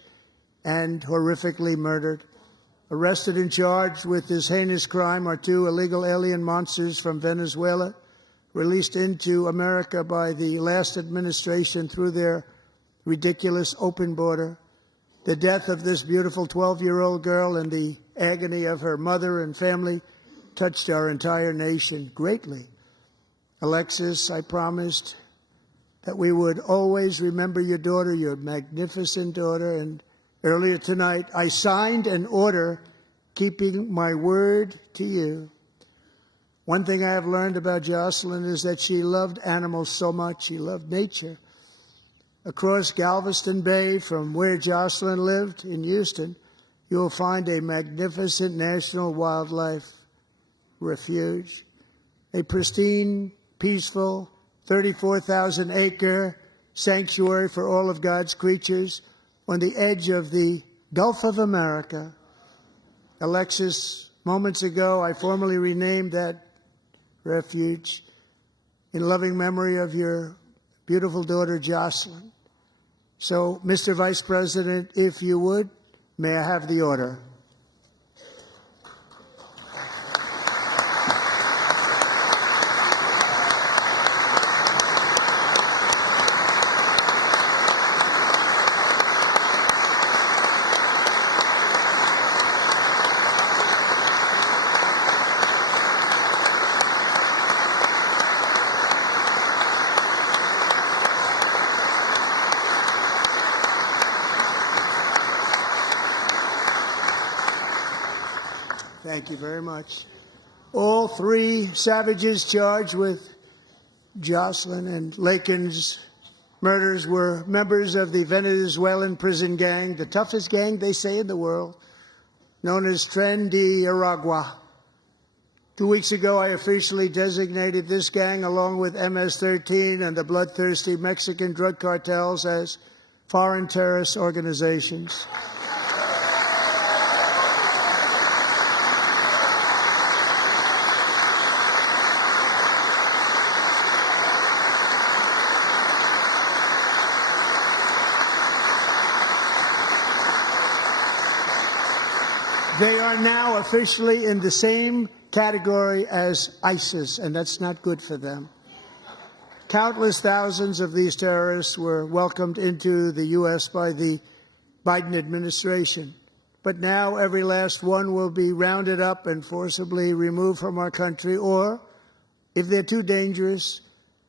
and horrifically murdered. Arrested and charged with this heinous crime are 2 illegal alien monsters from Venezuela, released into America by the last administration through their ridiculous open border. The death of this beautiful 12-year-old girl and the agony of her mother and family touched our entire nation greatly. Alexis, I promised that we would always remember your daughter, your magnificent daughter, and earlier tonight I signed an order keeping my word to you. One thing I have learned about Jocelyn is that she loved animals so much. She loved nature. Across Galveston Bay, from where Jocelyn lived in Houston, you will find a magnificent national wildlife refuge, a pristine, peaceful, 34,000-acre sanctuary for all of God's creatures on the edge of the Gulf of America. Alexis, moments ago, I formally renamed that refuge in loving memory of your beautiful daughter, Jocelyn. So, Mr. Vice President, if you would, may I have the order? Thank you very much. All 3 savages charged with Jocelyn and Lakin's murders were members of the Venezuelan prison gang, the toughest gang, they say, in the world, known as Tren de Aragua. 2 weeks ago, I officially designated this gang, along with MS-13 and the bloodthirsty Mexican drug cartels, as foreign terrorist organizations. They are now officially in the same category as ISIS, and that's not good for them. Countless thousands of these terrorists were welcomed into the U.S. by the Biden administration. But now every last one will be rounded up and forcibly removed from our country, or, if they're too dangerous,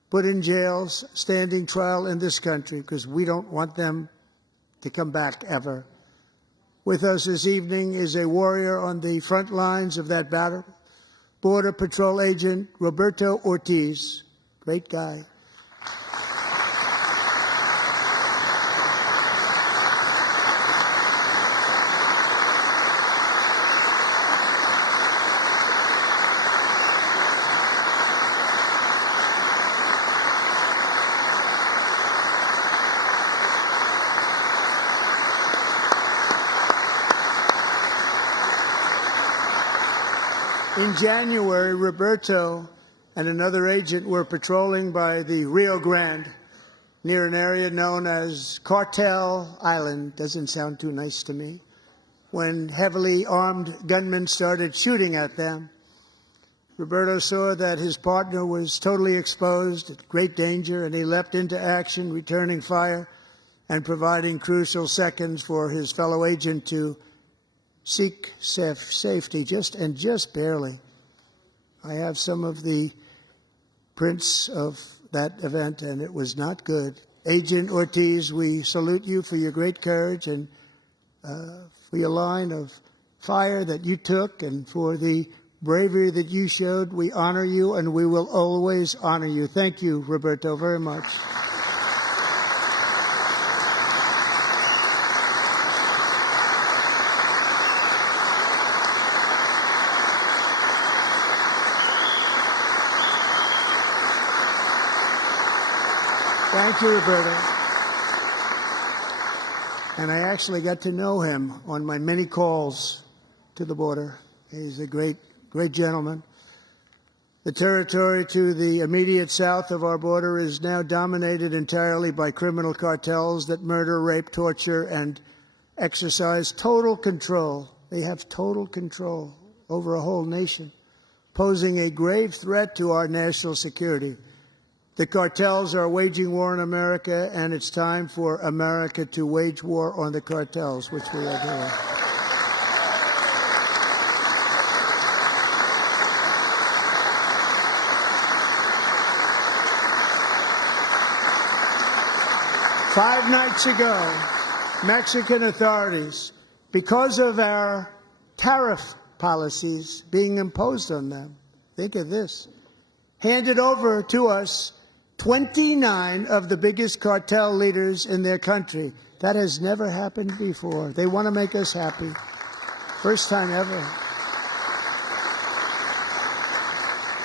put in jails, standing trial in this country, because we don't want them to come back ever. With us this evening is a warrior on the front lines of that battle, Border Patrol Agent Roberto Ortiz. Great guy. In January, Roberto and another agent were patrolling by the Rio Grande near an area known as Cartel Island. Doesn't sound too nice to me. When heavily armed gunmen started shooting at them. Roberto saw that his partner was totally exposed, at great danger, and he leapt into action, returning fire and providing crucial seconds for his fellow agent to seek safety, just barely. I have some of the prints of that event, and it was not good. Agent Ortiz, we salute you for your great courage and for your line of fire that you took and for the bravery that you showed. We honor you, and we will always honor you. Thank you, Roberto, very much. Thank you, Roberto. And I actually got to know him on my many calls to the border. He's a great gentleman. The territory to the immediate south of our border is now dominated entirely by criminal cartels that murder, rape, torture, and exercise total control. They have total control over a whole nation, posing a grave threat to our national security. The cartels are waging war in America, and it's time for America to wage war on the cartels, which we are doing. Five nights ago, Mexican authorities, because of our tariff policies being imposed on them, think of this, handed over to us 29 of the biggest cartel leaders in their country. That has never happened before. They want to make us happy. First time ever.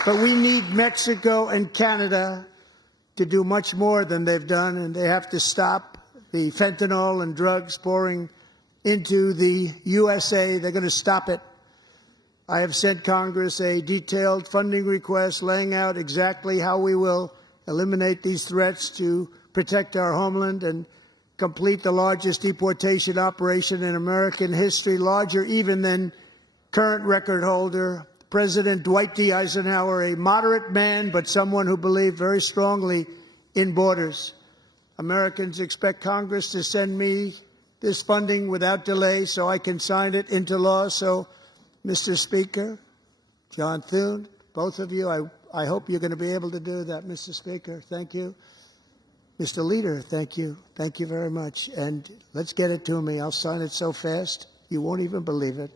But we need Mexico and Canada to do much more than they've done, and they have to stop the fentanyl and drugs pouring into the USA. They're going to stop it. I have sent Congress a detailed funding request laying out exactly how we will eliminate these threats to protect our homeland and complete the largest deportation operation in American history, larger even than current record holder President Dwight D. Eisenhower, a moderate man, but someone who believed very strongly in borders. Americans expect Congress to send me this funding without delay so I can sign it into law. So, Mr. Speaker, John Thune, both of you, I hope you're going to be able to do that, Mr. Speaker. Thank you. Mr. Leader, thank you. Thank you very much. And let's get it to me. I'll sign it so fast, you won't even believe it.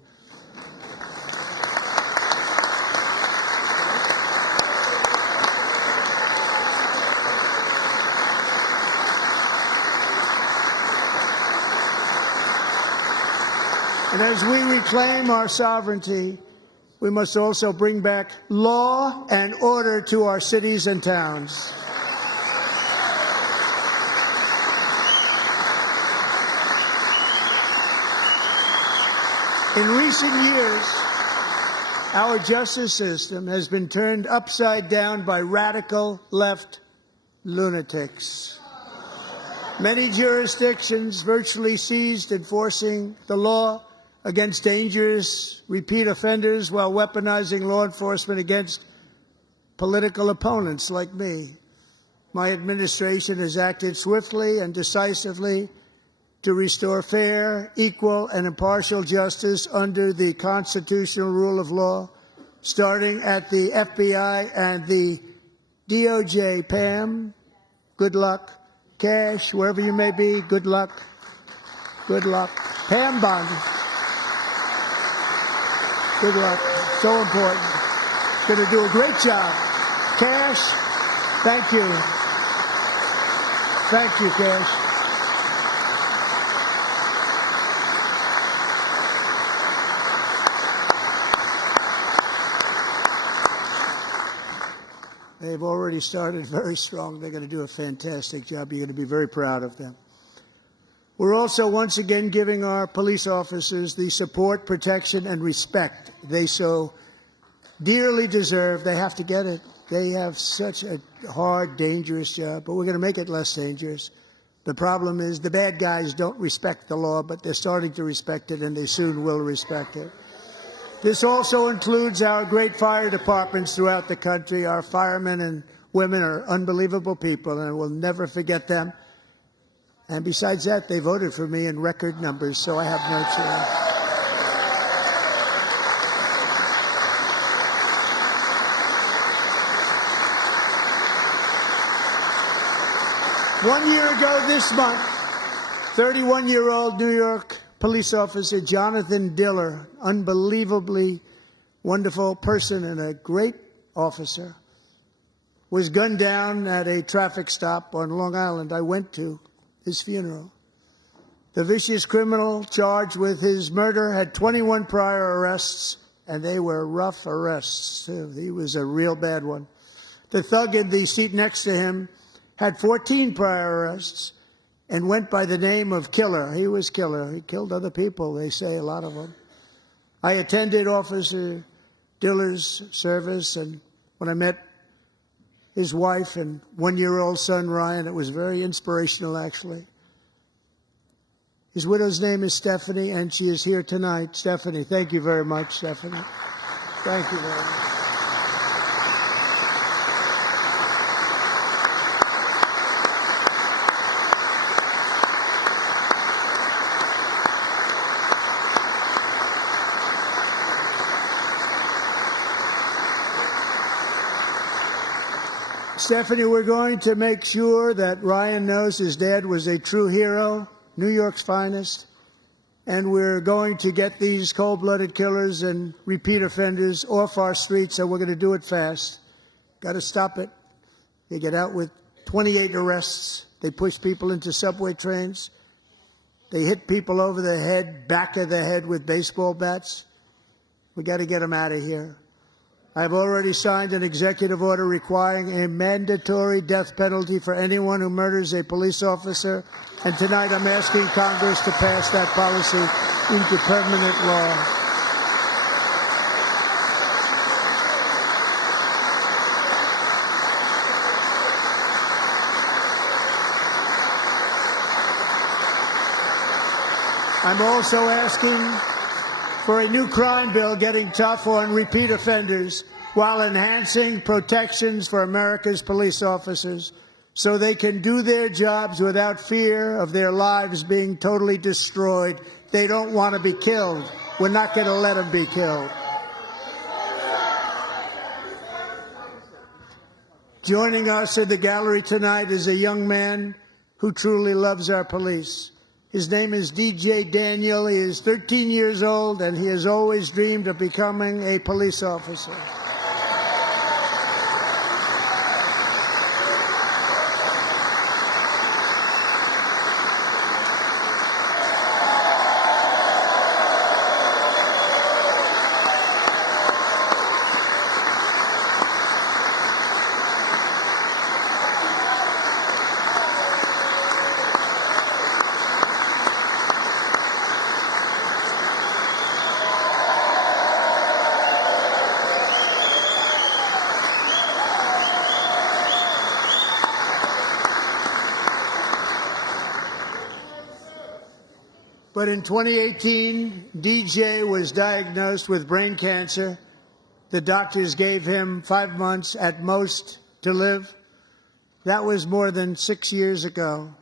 And as we reclaim our sovereignty, we must also bring back law and order to our cities and towns. In recent years, our justice system has been turned upside down by radical left lunatics. Many jurisdictions virtually ceased enforcing the law against dangerous repeat offenders while weaponizing law enforcement against political opponents like me. My administration has acted swiftly and decisively to restore fair, equal, and impartial justice under the constitutional rule of law, starting at the FBI and the DOJ. Pam, good luck. Cash, wherever you may be, good luck. Good luck. Pam Bondi. Good luck. So important. Going to do a great job. Cash, thank you. Thank you, Cash. They've already started very strong. They're going to do a fantastic job. You're going to be very proud of them. We're also once again giving our police officers the support, protection, and respect they so dearly deserve. They have to get it. They have such a hard, dangerous job, but we're going to make it less dangerous. The problem is the bad guys don't respect the law, but they're starting to respect it, and they soon will respect it. This also includes our great fire departments throughout the country. Our firemen and women are unbelievable people, and we'll never forget them. And besides that, they voted for me in record numbers, so I have no choice. One year ago this month, 31-year-old New York police officer Jonathan Diller, unbelievably wonderful person and a great officer, was gunned down at a traffic stop on Long Island. I went to his funeral. The vicious criminal charged with his murder had 21 prior arrests, and they were rough arrests, too. He was a real bad one. The thug in the seat next to him had 14 prior arrests and went by the name of Killer. He was Killer. He killed other people, they say, a lot of them. I attended Officer Diller's service, and when I met his wife and one-year-old son, Ryan, it was very inspirational, actually. His widow's name is Stephanie, and she is here tonight. Stephanie, thank you very much, Stephanie. Thank you very much. Stephanie, we're going to make sure that Ryan knows his dad was a true hero, New York's finest, and we're going to get these cold-blooded killers and repeat offenders off our streets, so we're going to do it fast. Got to stop it. They get out with 28 arrests. They push people into subway trains. They hit people over the head, back of the head with baseball bats. We got to get them out of here. I've already signed an executive order requiring a mandatory death penalty for anyone who murders a police officer, and tonight I'm asking Congress to pass that policy into permanent law. I'm also asking for a new crime bill getting tough on repeat offenders while enhancing protections for America's police officers so they can do their jobs without fear of their lives being totally destroyed. They don't want to be killed. We're not going to let them be killed. Joining us in the gallery tonight is a young man who truly loves our police. His name is DJ Daniel. He is 13 years old, and he has always dreamed of becoming a police officer. But in 2018, DJ was diagnosed with brain cancer. The doctors gave him 5 months at most to live. That was more than 6 years ago.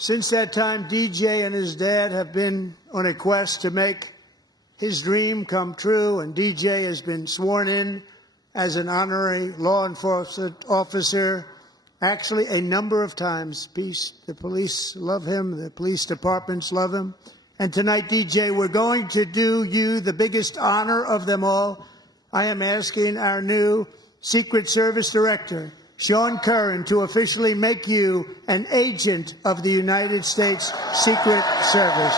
Since that time, DJ and his dad have been on a quest to make his dream come true, and DJ has been sworn in as an honorary law enforcement officer, actually a number of times. The police love him, the police departments love him. And tonight, DJ, we're going to do you the biggest honor of them all. I am asking our new Secret Service Director, Sean Curran, to officially make you an agent of the United States Secret Service.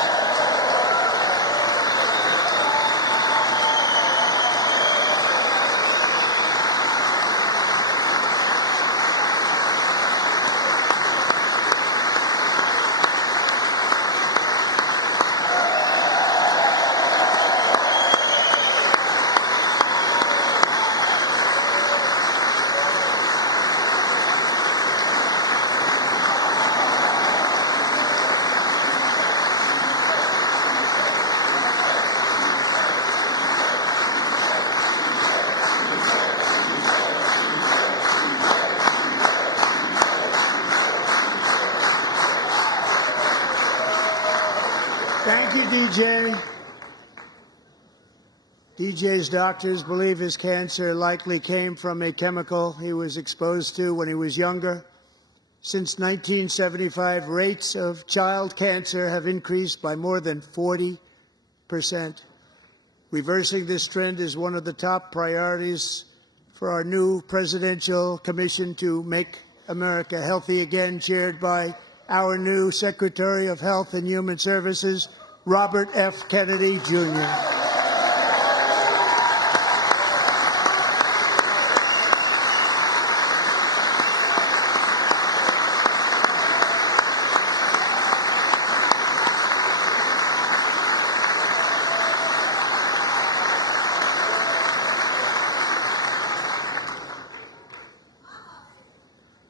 Thank you, DJ. DJ's doctors believe his cancer likely came from a chemical he was exposed to when he was younger. Since 1975, rates of child cancer have increased by more than 40%. Reversing this trend is one of the top priorities for our new presidential commission to make America healthy again, chaired by our new Secretary of Health and Human Services, Robert F. Kennedy, Jr.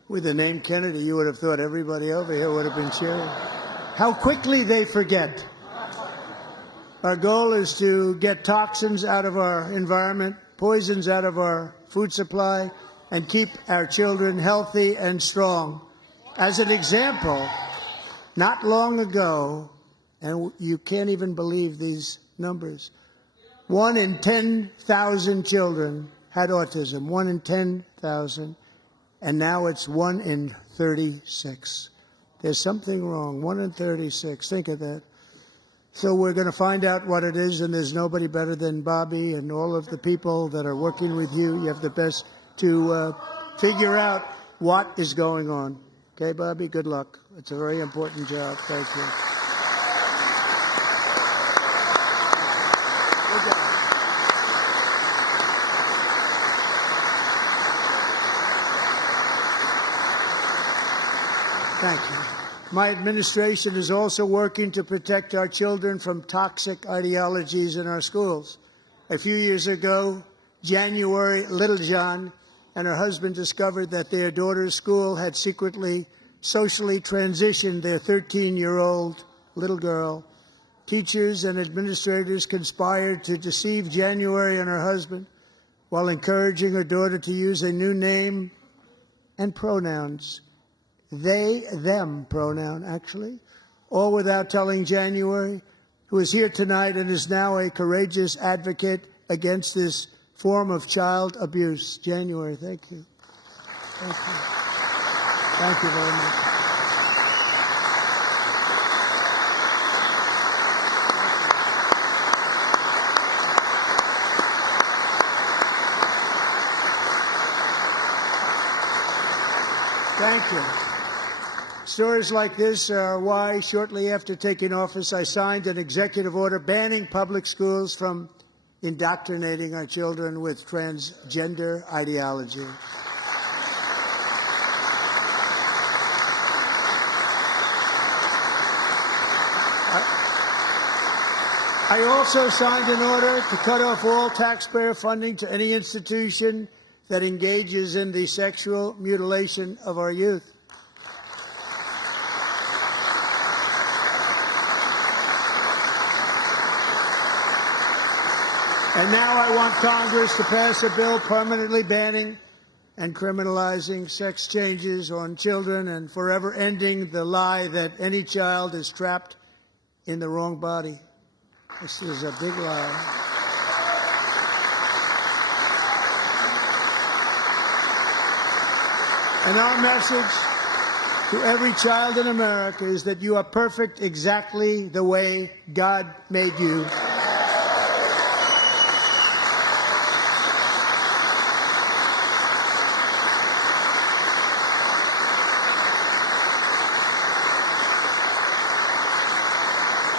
With the name Kennedy, you would have thought everybody over here would have been cheering. How quickly they forget. Our goal is to get toxins out of our environment, poisons out of our food supply, and keep our children healthy and strong. As an example, not long ago, and you can't even believe these numbers, 1 in 10,000 children had autism, 1 in 10,000. And now it's 1 in 36. There's something wrong. 1 in 36. Think of that. So we're going to find out what it is, and there's nobody better than Bobby and all of the people that are working with you. You have the best to figure out what is going on. Okay, Bobby? Good luck. It's a very important job. Thank you. Good job. Thank you. My administration is also working to protect our children from toxic ideologies in our schools. A few years ago, January Littlejohn and her husband discovered that their daughter's school had secretly socially transitioned their 13-year-old little girl. Teachers and administrators conspired to deceive January and her husband while encouraging her daughter to use a new name and pronouns. They, them pronoun, actually, all without telling January, who is here tonight and is now a courageous advocate against this form of child abuse. January, thank you. Thank you. Thank you very much. Thank you. Stories like this are why, shortly after taking office, I signed an executive order banning public schools from indoctrinating our children with transgender ideology. I also signed an order to cut off all taxpayer funding to any institution that engages in the sexual mutilation of our youth. And now I want Congress to pass a bill permanently banning and criminalizing sex changes on children and forever ending the lie that any child is trapped in the wrong body. This is a big lie. And our message to every child in America is that you are perfect exactly the way God made you.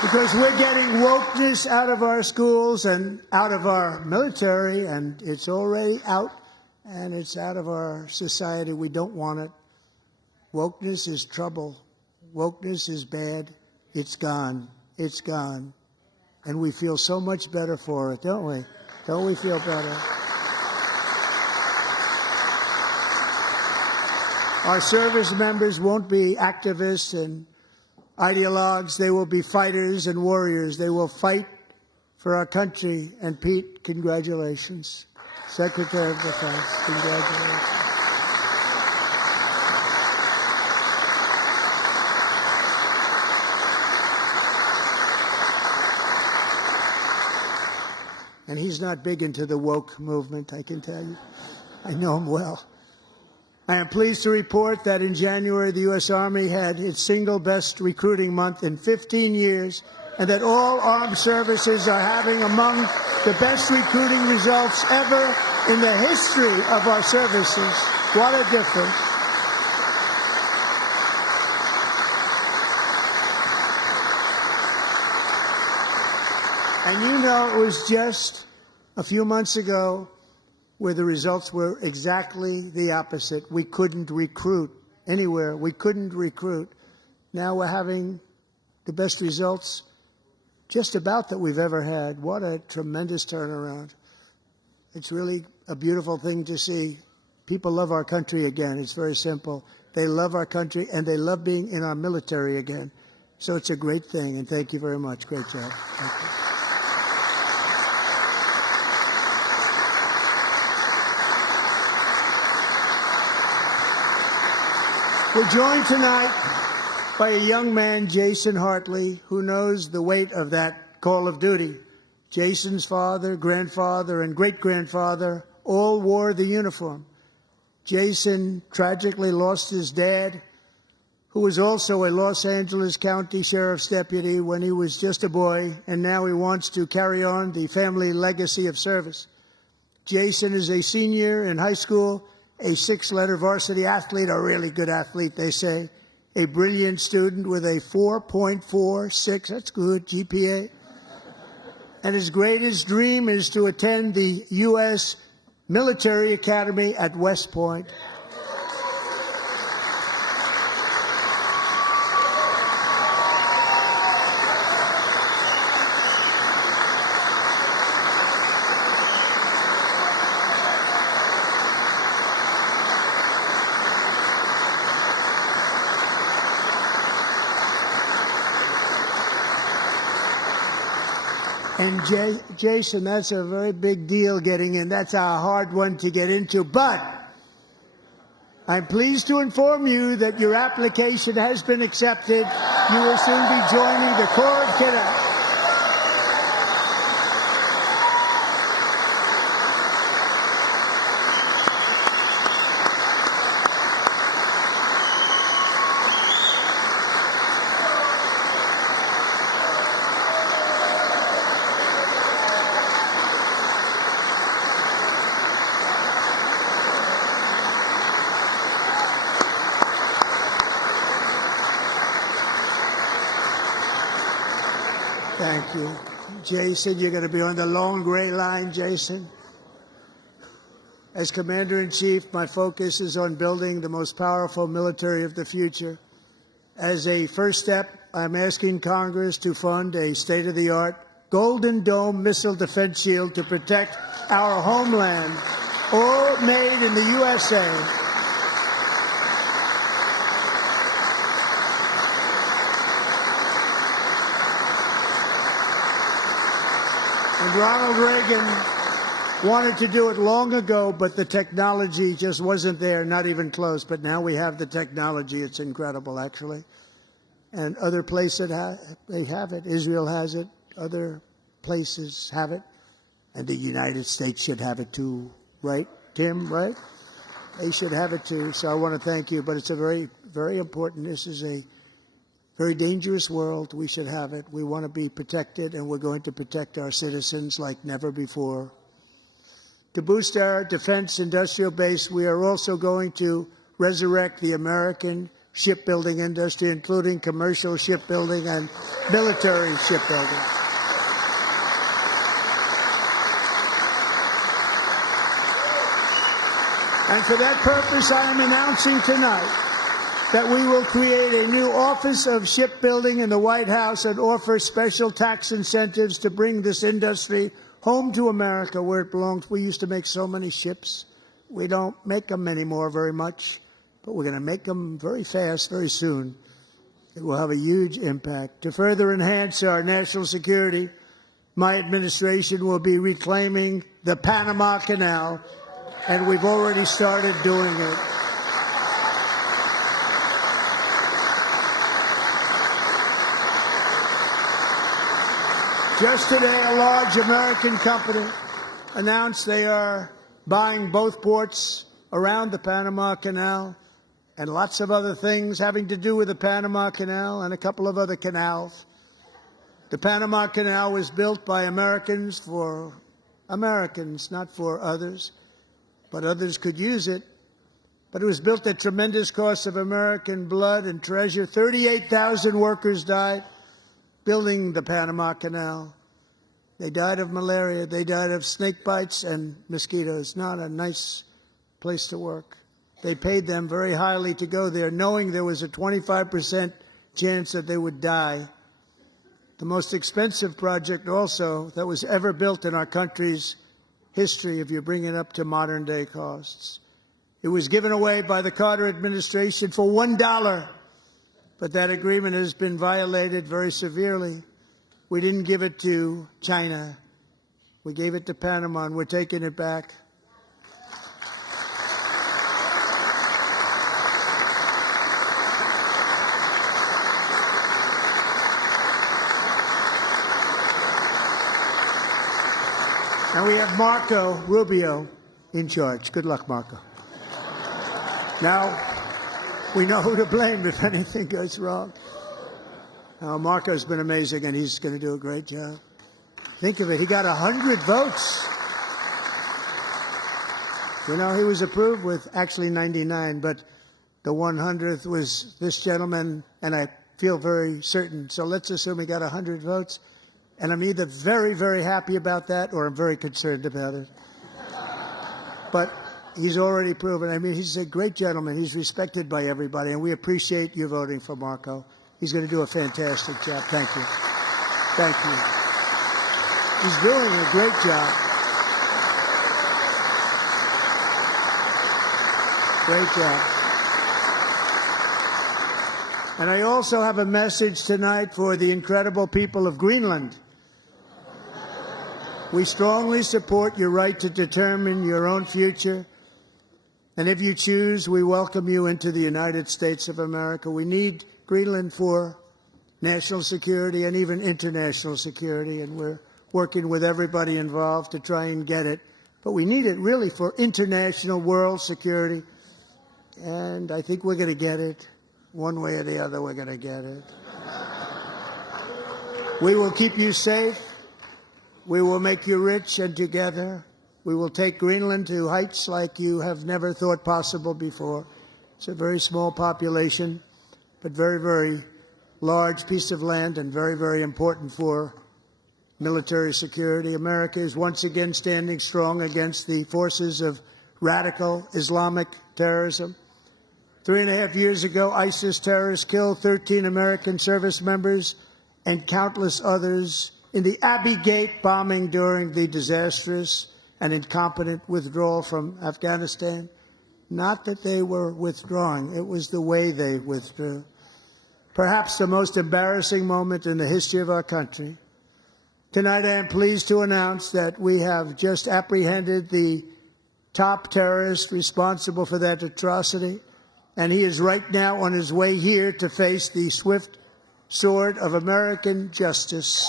Because we're getting wokeness out of our schools and out of our military, and it's already out, and it's out of our society. We don't want it. Wokeness is trouble. Wokeness is bad. It's gone. It's gone. And we feel so much better for it, don't we? Don't we feel better? Our service members won't be activists and ideologues. They will be fighters and warriors. They will fight for our country. And Pete, congratulations. Secretary of Defense, congratulations. And he's not big into the woke movement, I can tell you. I know him well. I am pleased to report that in January, the U.S. Army had its single best recruiting month in 15 years, and that all armed services are having among the best recruiting results ever in the history of our services. What a difference. And you know, it was just a few months ago where the results were exactly the opposite. We couldn't recruit anywhere. We couldn't recruit. Now we're having the best results just about that we've ever had. What a tremendous turnaround. It's really a beautiful thing to see. People love our country again. It's very simple. They love our country, and they love being in our military again. So it's a great thing, and thank you very much. Great job. Thank you. We're joined tonight by a young man, Jason Hartley, who knows the weight of that call of duty. Jason's father, grandfather, and great-grandfather all wore the uniform. Jason tragically lost his dad, who was also a Los Angeles County Sheriff's deputy when he was just a boy, and now he wants to carry on the family legacy of service. Jason is a senior in high school, a six-letter varsity athlete, a really good athlete, they say, a brilliant student with a 4.46, that's good, GPA. And his greatest dream is to attend the U.S. Military Academy at West Point. And Jason, that's a very big deal getting in. That's a hard one to get into. But I'm pleased to inform you that your application has been accepted. You will soon be joining the Corps of Cadets. Thank you. Jason, you're going to be on the long gray line, Jason. As Commander-in-Chief, my focus is on building the most powerful military of the future. As a first step, I'm asking Congress to fund a state-of-the-art Golden Dome missile defense shield to protect our homeland, all made in the USA. And Ronald Reagan wanted to do it long ago, but the technology just wasn't there, not even close. But now we have the technology. It's incredible, actually. And other places they have it. Israel has it. Other places have it. And the United States should have it too, right, Tim, right? They should have it too. So I want to thank you. But it's a very, very important. This is a very dangerous world. We should have it. We want to be protected, and we're going to protect our citizens like never before. To boost our defense industrial base, we are also going to resurrect the American shipbuilding industry, including commercial shipbuilding and military shipbuilding. And for that purpose, I am announcing tonight that we will create a new Office of Shipbuilding in the White House and offer special tax incentives to bring this industry home to America where it belongs. We used to make so many ships. We don't make them anymore very much, but we're going to make them very fast, very soon. It will have a huge impact. To further enhance our national security, my administration will be reclaiming the Panama Canal, and we've already started doing it. Just today, a large American company announced they are buying both ports around the Panama Canal and lots of other things having to do with the Panama Canal and a couple of other canals. The Panama Canal was built by Americans for Americans, not for others, but others could use it. But it was built at tremendous cost of American blood and treasure. 38,000 workers died building the Panama Canal. They died of malaria. They died of snake bites and mosquitoes. Not a nice place to work. They paid them very highly to go there, knowing there was a 25% chance that they would die. The most expensive project also that was ever built in our country's history, if you bring it up to modern day costs. It was given away by the Carter administration for $1, but that agreement has been violated very severely. We didn't give it to China. We gave it to Panama, and we're taking it back. And we have Marco Rubio in charge. Good luck, Marco. Now, we know who to blame if anything goes wrong. Now, Marco's been amazing, and he's going to do a great job. Think of it. He got 100 votes. You know, he was approved with actually 99, but the 100th was this gentleman, and I feel very certain. So let's assume he got 100 votes. And I'm either very, very happy about that or I'm very concerned about it. But he's already proven. I mean, he's a great gentleman. He's respected by everybody, and we appreciate you voting for Marco. He's going to do a fantastic job. Thank you. Thank you. He's doing a great job. Great job. And I also have a message tonight for the incredible people of Greenland. We strongly support your right to determine your own future. And if you choose, we welcome you into the United States of America. We need Greenland for national security and even international security, and we're working with everybody involved to try and get it. But we need it really for international world security, and I think we're going to get it. One way or the other, we're going to get it. We will keep you safe. We will make you rich, and together we will take Greenland to heights like you have never thought possible before. It's a very small population, but very, very large piece of land and very, very important for military security. America is once again standing strong against the forces of radical Islamic terrorism. 3.5 years ago, ISIS terrorists killed 13 American service members and countless others in the Abbey Gate bombing during the disastrous and incompetent withdrawal from Afghanistan. Not that they were withdrawing, it was the way they withdrew. Perhaps the most embarrassing moment in the history of our country. Tonight I am pleased to announce that we have just apprehended the top terrorist responsible for that atrocity, and he is right now on his way here to face the swift sword of American justice.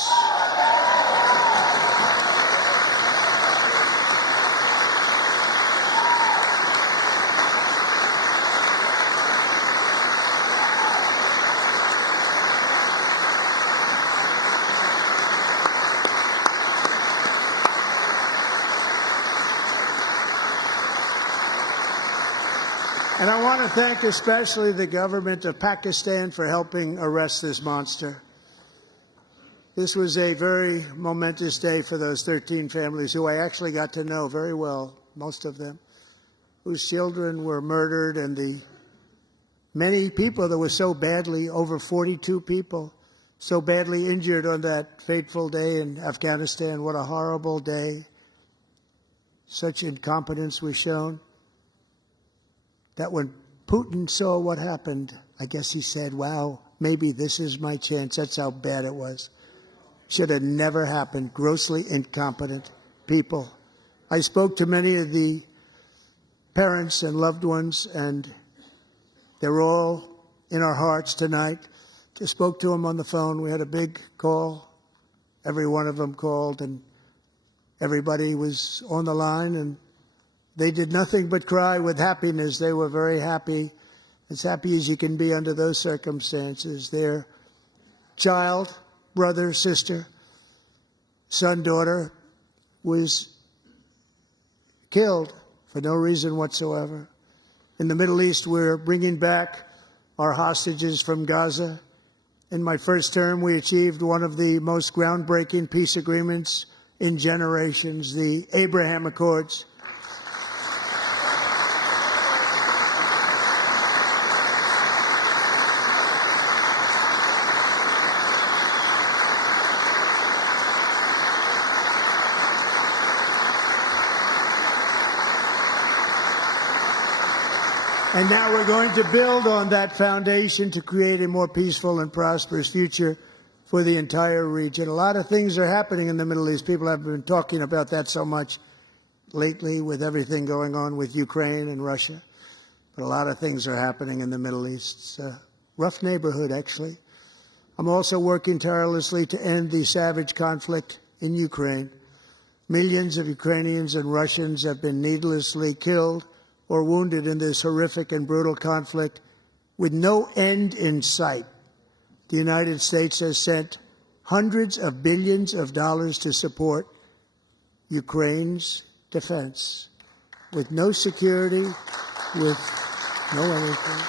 And I want to thank especially the government of Pakistan for helping arrest this monster. This was a very momentous day for those 13 families who I actually got to know very well, most of them, whose children were murdered, and the many people that were so badly, over 42 people, so badly injured on that fateful day in Afghanistan. What a horrible day. Such incompetence was shown. That when Putin saw what happened, I guess he said, wow, maybe this is my chance. That's how bad it was. Should have never happened. Grossly incompetent people. I spoke to many of the parents and loved ones, and they're all in our hearts tonight. Just spoke to them on the phone. We had a big call every one of them called, and everybody was on the line, and they did nothing but cry with happiness. They were very happy, as happy as you can be under those circumstances. Their child, brother, sister, son, daughter was killed for no reason whatsoever. In the Middle East, we're bringing back our hostages from Gaza. In my first term, we achieved one of the most groundbreaking peace agreements in generations, the Abraham Accords. And now we're going to build on that foundation to create a more peaceful and prosperous future for the entire region. A lot of things are happening in the Middle East. People have been talking about that so much lately with everything going on with Ukraine and Russia. But a lot of things are happening in the Middle East. It's a rough neighborhood, actually. I'm also working tirelessly to end the savage conflict in Ukraine. Millions of Ukrainians and Russians have been needlessly killed or wounded in this horrific and brutal conflict with no end in sight. The United States has sent hundreds of billions of dollars to support Ukraine's defense with no security, with no anything.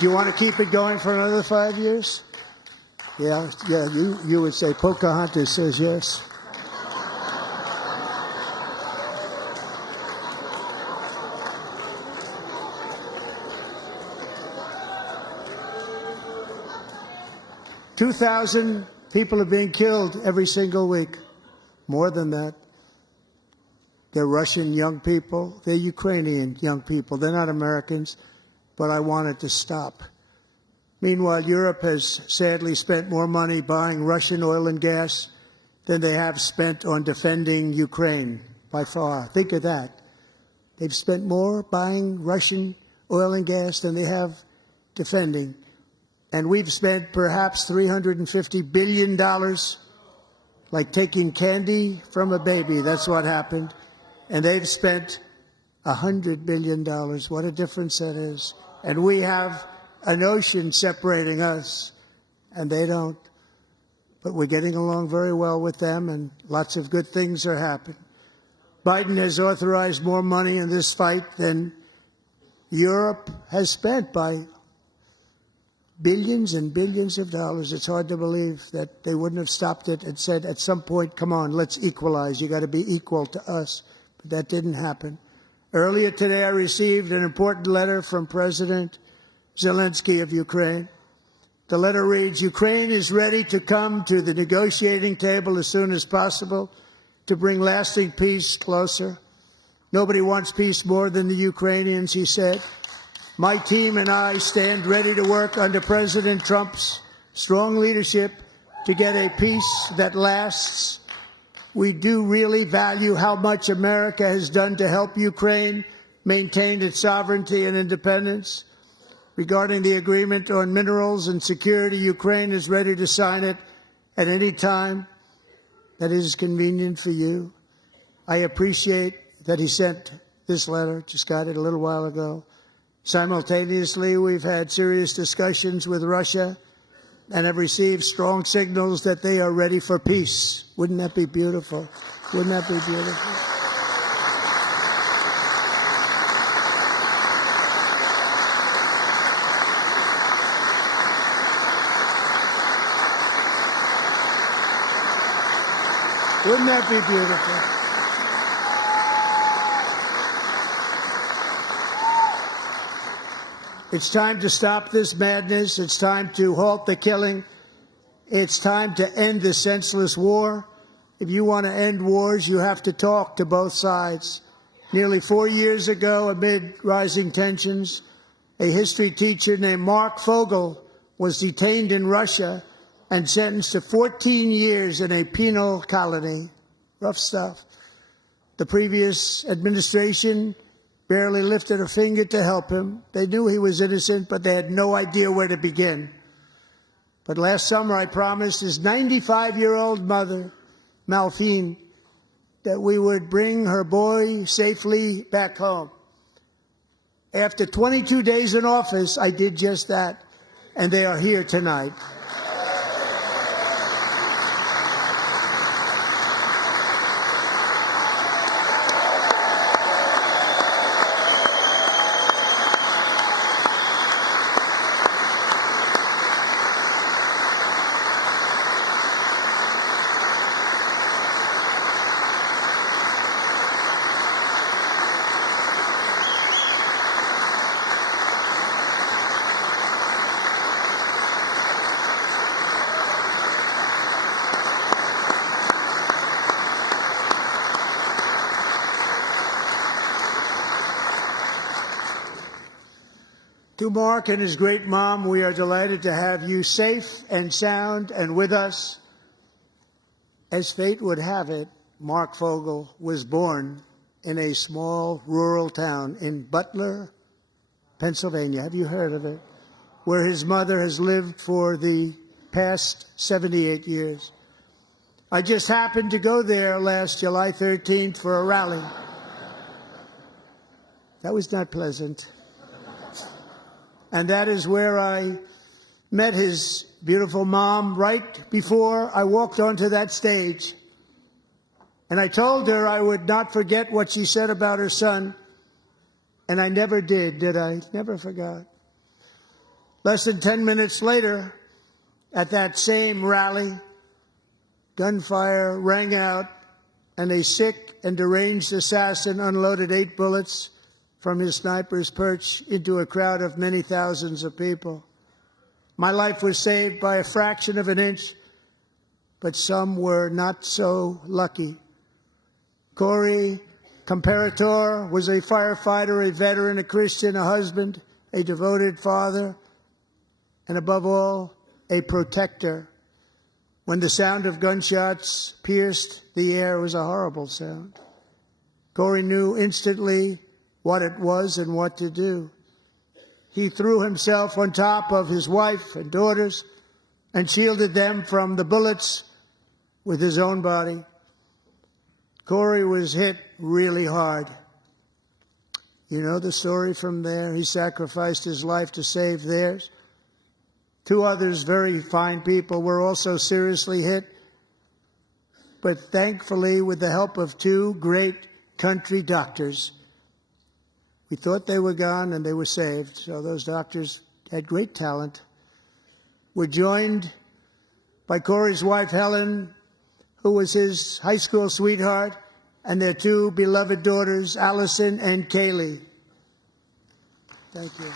Do you want to keep it going for another 5 years? Yeah, you would say Pocahontas says yes. $2,000 people are being killed every single week. More than that. They're Russian young people. They're Ukrainian young people. They're not Americans. But I want it to stop. Meanwhile, Europe has sadly spent more money buying Russian oil and gas than they have spent on defending Ukraine, by far. Think of that. They've spent more buying Russian oil and gas than they have defending. And we've spent perhaps $350 billion, like taking candy from a baby. That's what happened. And they've spent $100 billion. What a difference that is. And we have an ocean separating us, and they don't. But we're getting along very well with them, and lots of good things are happening. Biden has authorized more money in this fight than Europe has spent, by billions and billions of dollars. It's hard to believe that they wouldn't have stopped it and said at some point, come on, let's equalize. You got to be equal to us. But that didn't happen. Earlier today, I received an important letter from President Zelensky of Ukraine. The letter reads, Ukraine is ready to come to the negotiating table as soon as possible to bring lasting peace closer. Nobody wants peace more than the Ukrainians, he said. My team and I stand ready to work under President Trump's strong leadership to get a peace that lasts. We do really value how much America has done to help Ukraine maintain its sovereignty and independence. Regarding the agreement on minerals and security, Ukraine is ready to sign it at any time that is convenient for you. I appreciate that he sent this letter, just got it a little while ago. Simultaneously, we've had serious discussions with Russia and have received strong signals that they are ready for peace. Wouldn't that be beautiful? Wouldn't that be beautiful? Wouldn't that be beautiful? It's time to stop this madness. It's time to halt the killing. It's time to end this senseless war. If you want to end wars, you have to talk to both sides. Nearly 4 years ago, amid rising tensions, a history teacher named Mark Fogel was detained in Russia and sentenced to 14 years in a penal colony. Rough stuff. The previous administration barely lifted a finger to help him. They knew he was innocent, but they had no idea where to begin. But last summer, I promised his 95-year-old mother, Malphine, that we would bring her boy safely back home. After 22 days in office, I did just that, and they are here tonight. To Mark and his great mom, we are delighted to have you safe and sound and with us. As fate would have it, Mark Fogel was born in a small rural town in Butler, Pennsylvania. Have you heard of it? Where his mother has lived for the past 78 years. I just happened to go there last July 13th for a rally. That was not pleasant. And that is where I met his beautiful mom right before I walked onto that stage. And I told her I would not forget what she said about her son. And I never did I? Never forgot. Less than 10 minutes later, at that same rally, gunfire rang out, and a sick and deranged assassin unloaded 8 bullets from his sniper's perch into a crowd of many thousands of people. My life was saved by a fraction of an inch, but some were not so lucky. Corey Comparator was a firefighter, a veteran, a Christian, a husband, a devoted father, and above all, a protector. When the sound of gunshots pierced the air, it was a horrible sound. Corey knew instantly what it was and what to do. He threw himself on top of his wife and daughters and shielded them from the bullets with his own body. Corey was hit really hard. You know the story from there. He sacrificed his life to save theirs. 2 others, very fine people, were also seriously hit. But thankfully, with the help of 2 great country doctors, we thought they were gone and they were saved. So those doctors had great talent. We're joined by Corey's wife, Helen, who was his high school sweetheart, and their 2 beloved daughters, Allison and Kaylee. Thank you.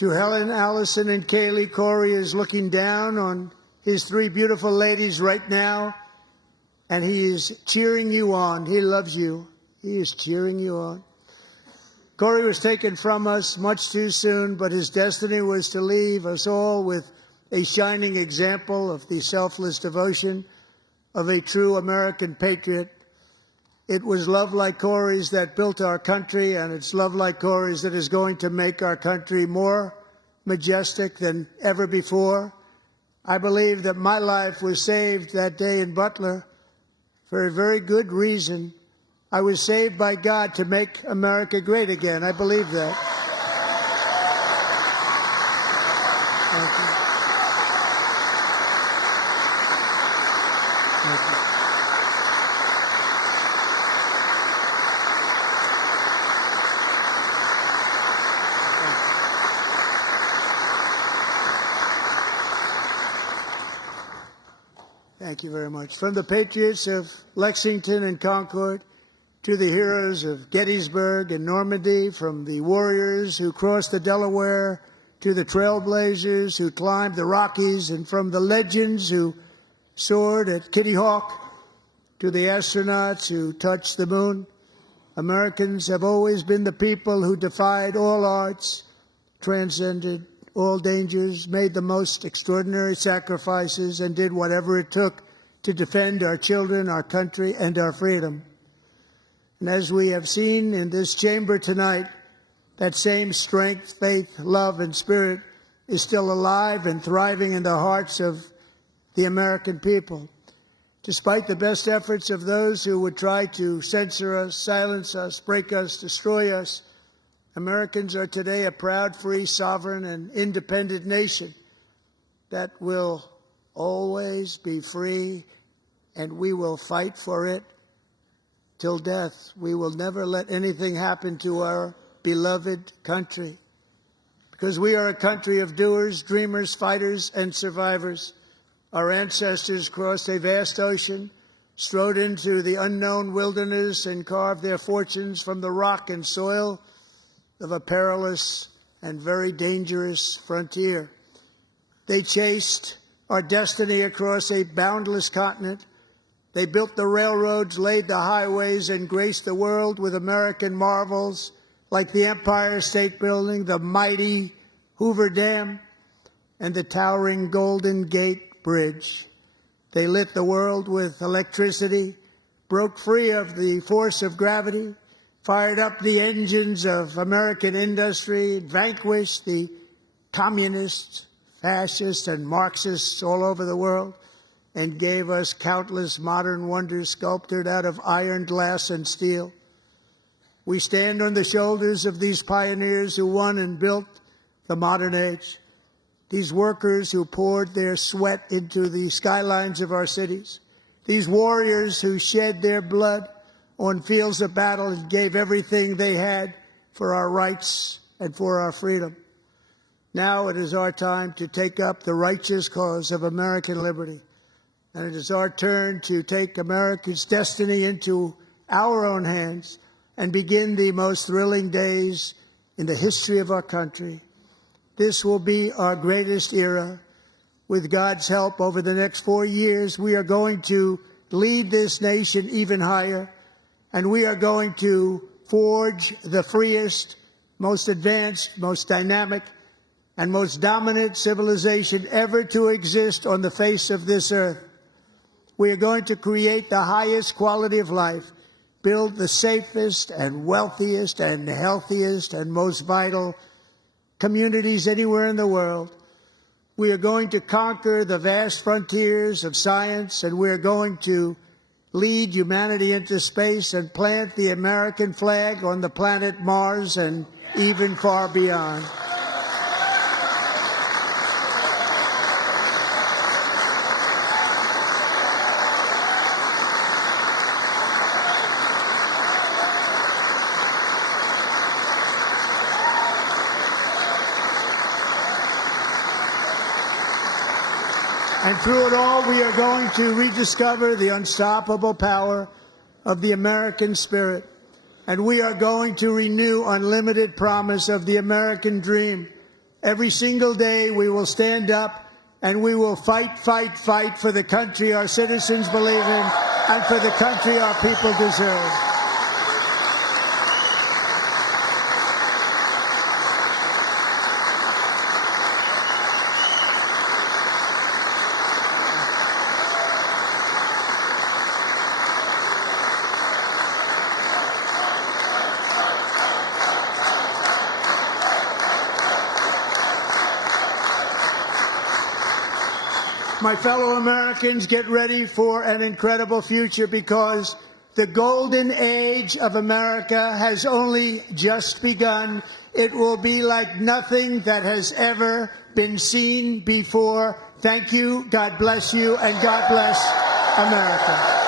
To Helen, Allison, and Kaylee, Corey is looking down on his 3 beautiful ladies right now, and he is cheering you on. He loves you. He is cheering you on. Corey was taken from us much too soon, but his destiny was to leave us all with a shining example of the selfless devotion of a true American patriot. It was love like Corey's that built our country, and it's love like Corey's that is going to make our country more majestic than ever before. I believe that my life was saved that day in Butler for a very good reason. I was saved by God to make America great again. I believe that. Thank you. Thank you. Thank Thank you very much. From the patriots of Lexington and Concord to the heroes of Gettysburg and Normandy, from the warriors who crossed the Delaware to the trailblazers who climbed the Rockies, and from the legends who soared at Kitty Hawk to the astronauts who touched the moon, Americans have always been the people who defied all odds, transcended all dangers, made the most extraordinary sacrifices, and did whatever it took to defend our children, our country, and our freedom. And as we have seen in this chamber tonight, that same strength, faith, love, and spirit is still alive and thriving in the hearts of the American people. Despite the best efforts of those who would try to censor us, silence us, break us, destroy us, Americans are today a proud, free, sovereign, and independent nation that will always be free, and we will fight for it till death. We will never let anything happen to our beloved country, because we are a country of doers, dreamers, fighters, and survivors. Our ancestors crossed a vast ocean, strode into the unknown wilderness, and carved their fortunes from the rock and soil of a perilous and very dangerous frontier. They chased our destiny across a boundless continent. They built the railroads, laid the highways, and graced the world with American marvels like the Empire State Building, the mighty Hoover Dam, and the towering Golden Gate Bridge. They lit the world with electricity, broke free of the force of gravity, fired up the engines of American industry, vanquished the communists, fascists, and Marxists all over the world, and gave us countless modern wonders sculptured out of iron, glass, and steel. We stand on the shoulders of these pioneers who won and built the modern age, these workers who poured their sweat into the skylines of our cities, these warriors who shed their blood on fields of battle and gave everything they had for our rights and for our freedom. Now it is our time to take up the righteous cause of American liberty, and it is our turn to take America's destiny into our own hands and begin the most thrilling days in the history of our country. This will be our greatest era. With God's help, over the next 4 years, we are going to lead this nation even higher, and we are going to forge the freest, most advanced, most dynamic, and most dominant civilization ever to exist on the face of this earth. We are going to create the highest quality of life, build the safest and wealthiest and healthiest and most vital communities anywhere in the world. We are going to conquer the vast frontiers of science, and we are going to lead humanity into space and plant the American flag on the planet Mars and even far beyond. And through it all, we are going to rediscover the unstoppable power of the American spirit. And we are going to renew unlimited promise of the American dream. Every single day, we will stand up and we will fight, fight, fight for the country our citizens believe in and for the country our people deserve. My fellow Americans, get ready for an incredible future, because the golden age of America has only just begun. It will be like nothing that has ever been seen before. Thank you, God bless you, and God bless America.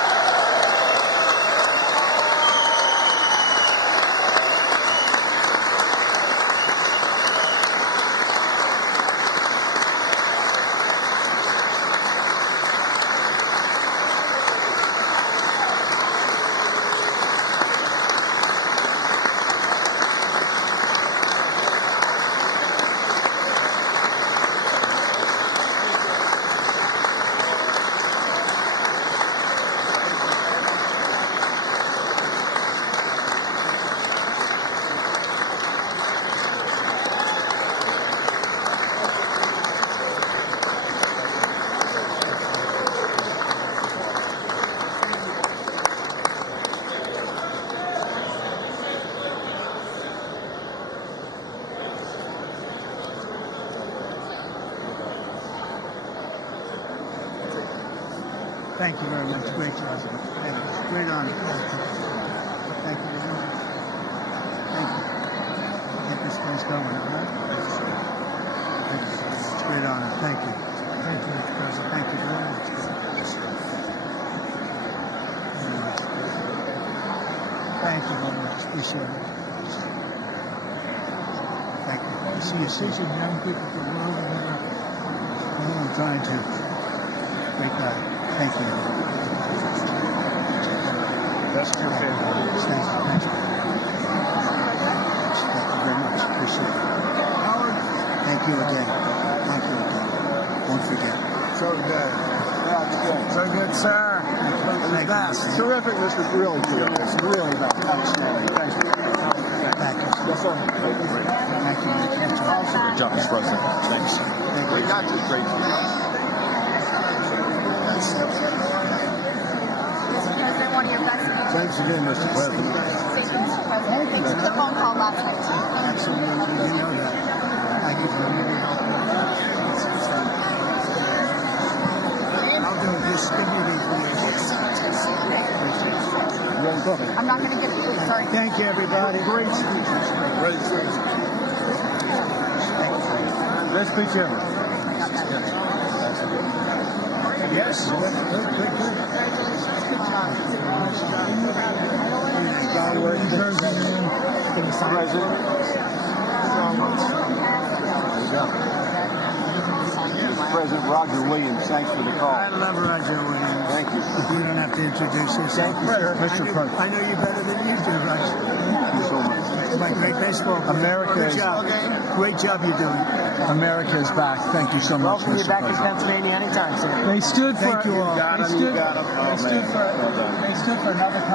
Thank you very much. Great job. Thank you. Great honor. Thank you very much. Thank you. Get this place going, all right? It's a great honor. Thank you. Thank you, Mr. President. Thank you very much. Thank you very much. Appreciate it. Thank you. See you soon. Young people from all over. I'm trying to. Great guy. Thank you. That's your favorite. Thank you. Thank you. Thank you very much. Appreciate it. Howard. Thank you again. Thank you again. Don't forget. So good. So good, sir. Thank you. Terrific, Mr. Really terrific. Really outstanding. Thank you. Thank you. Yes, sir. Thank you. Great job, Mr. President. Thanks. Thank We you. got you. Great. Mr. President, one of your best speeches. Thanks again, Mr. President. Thank you, Mr. President. Thanks for the phone call last night. Absolutely. You know that. Thank you for your help. I'll do this. Give me these videos. I'm not going to get people started. Thank you, everybody. Great speech. Great speech. Great speech ever. Yes. Good. John, where are you President Roger Williams, thanks for the call. I love Roger Williams. Thank you. You don't have to introduce yourself. Thank you, sir. Mr. President. I know you better than you do, Roger. Thank you so much. My great baseball player. America Good is- job. Great job you're doing. America is back. Thank you so much, Mr. President. Pennsylvania anytime, sir. They stood for. Thank you all. They stood for another.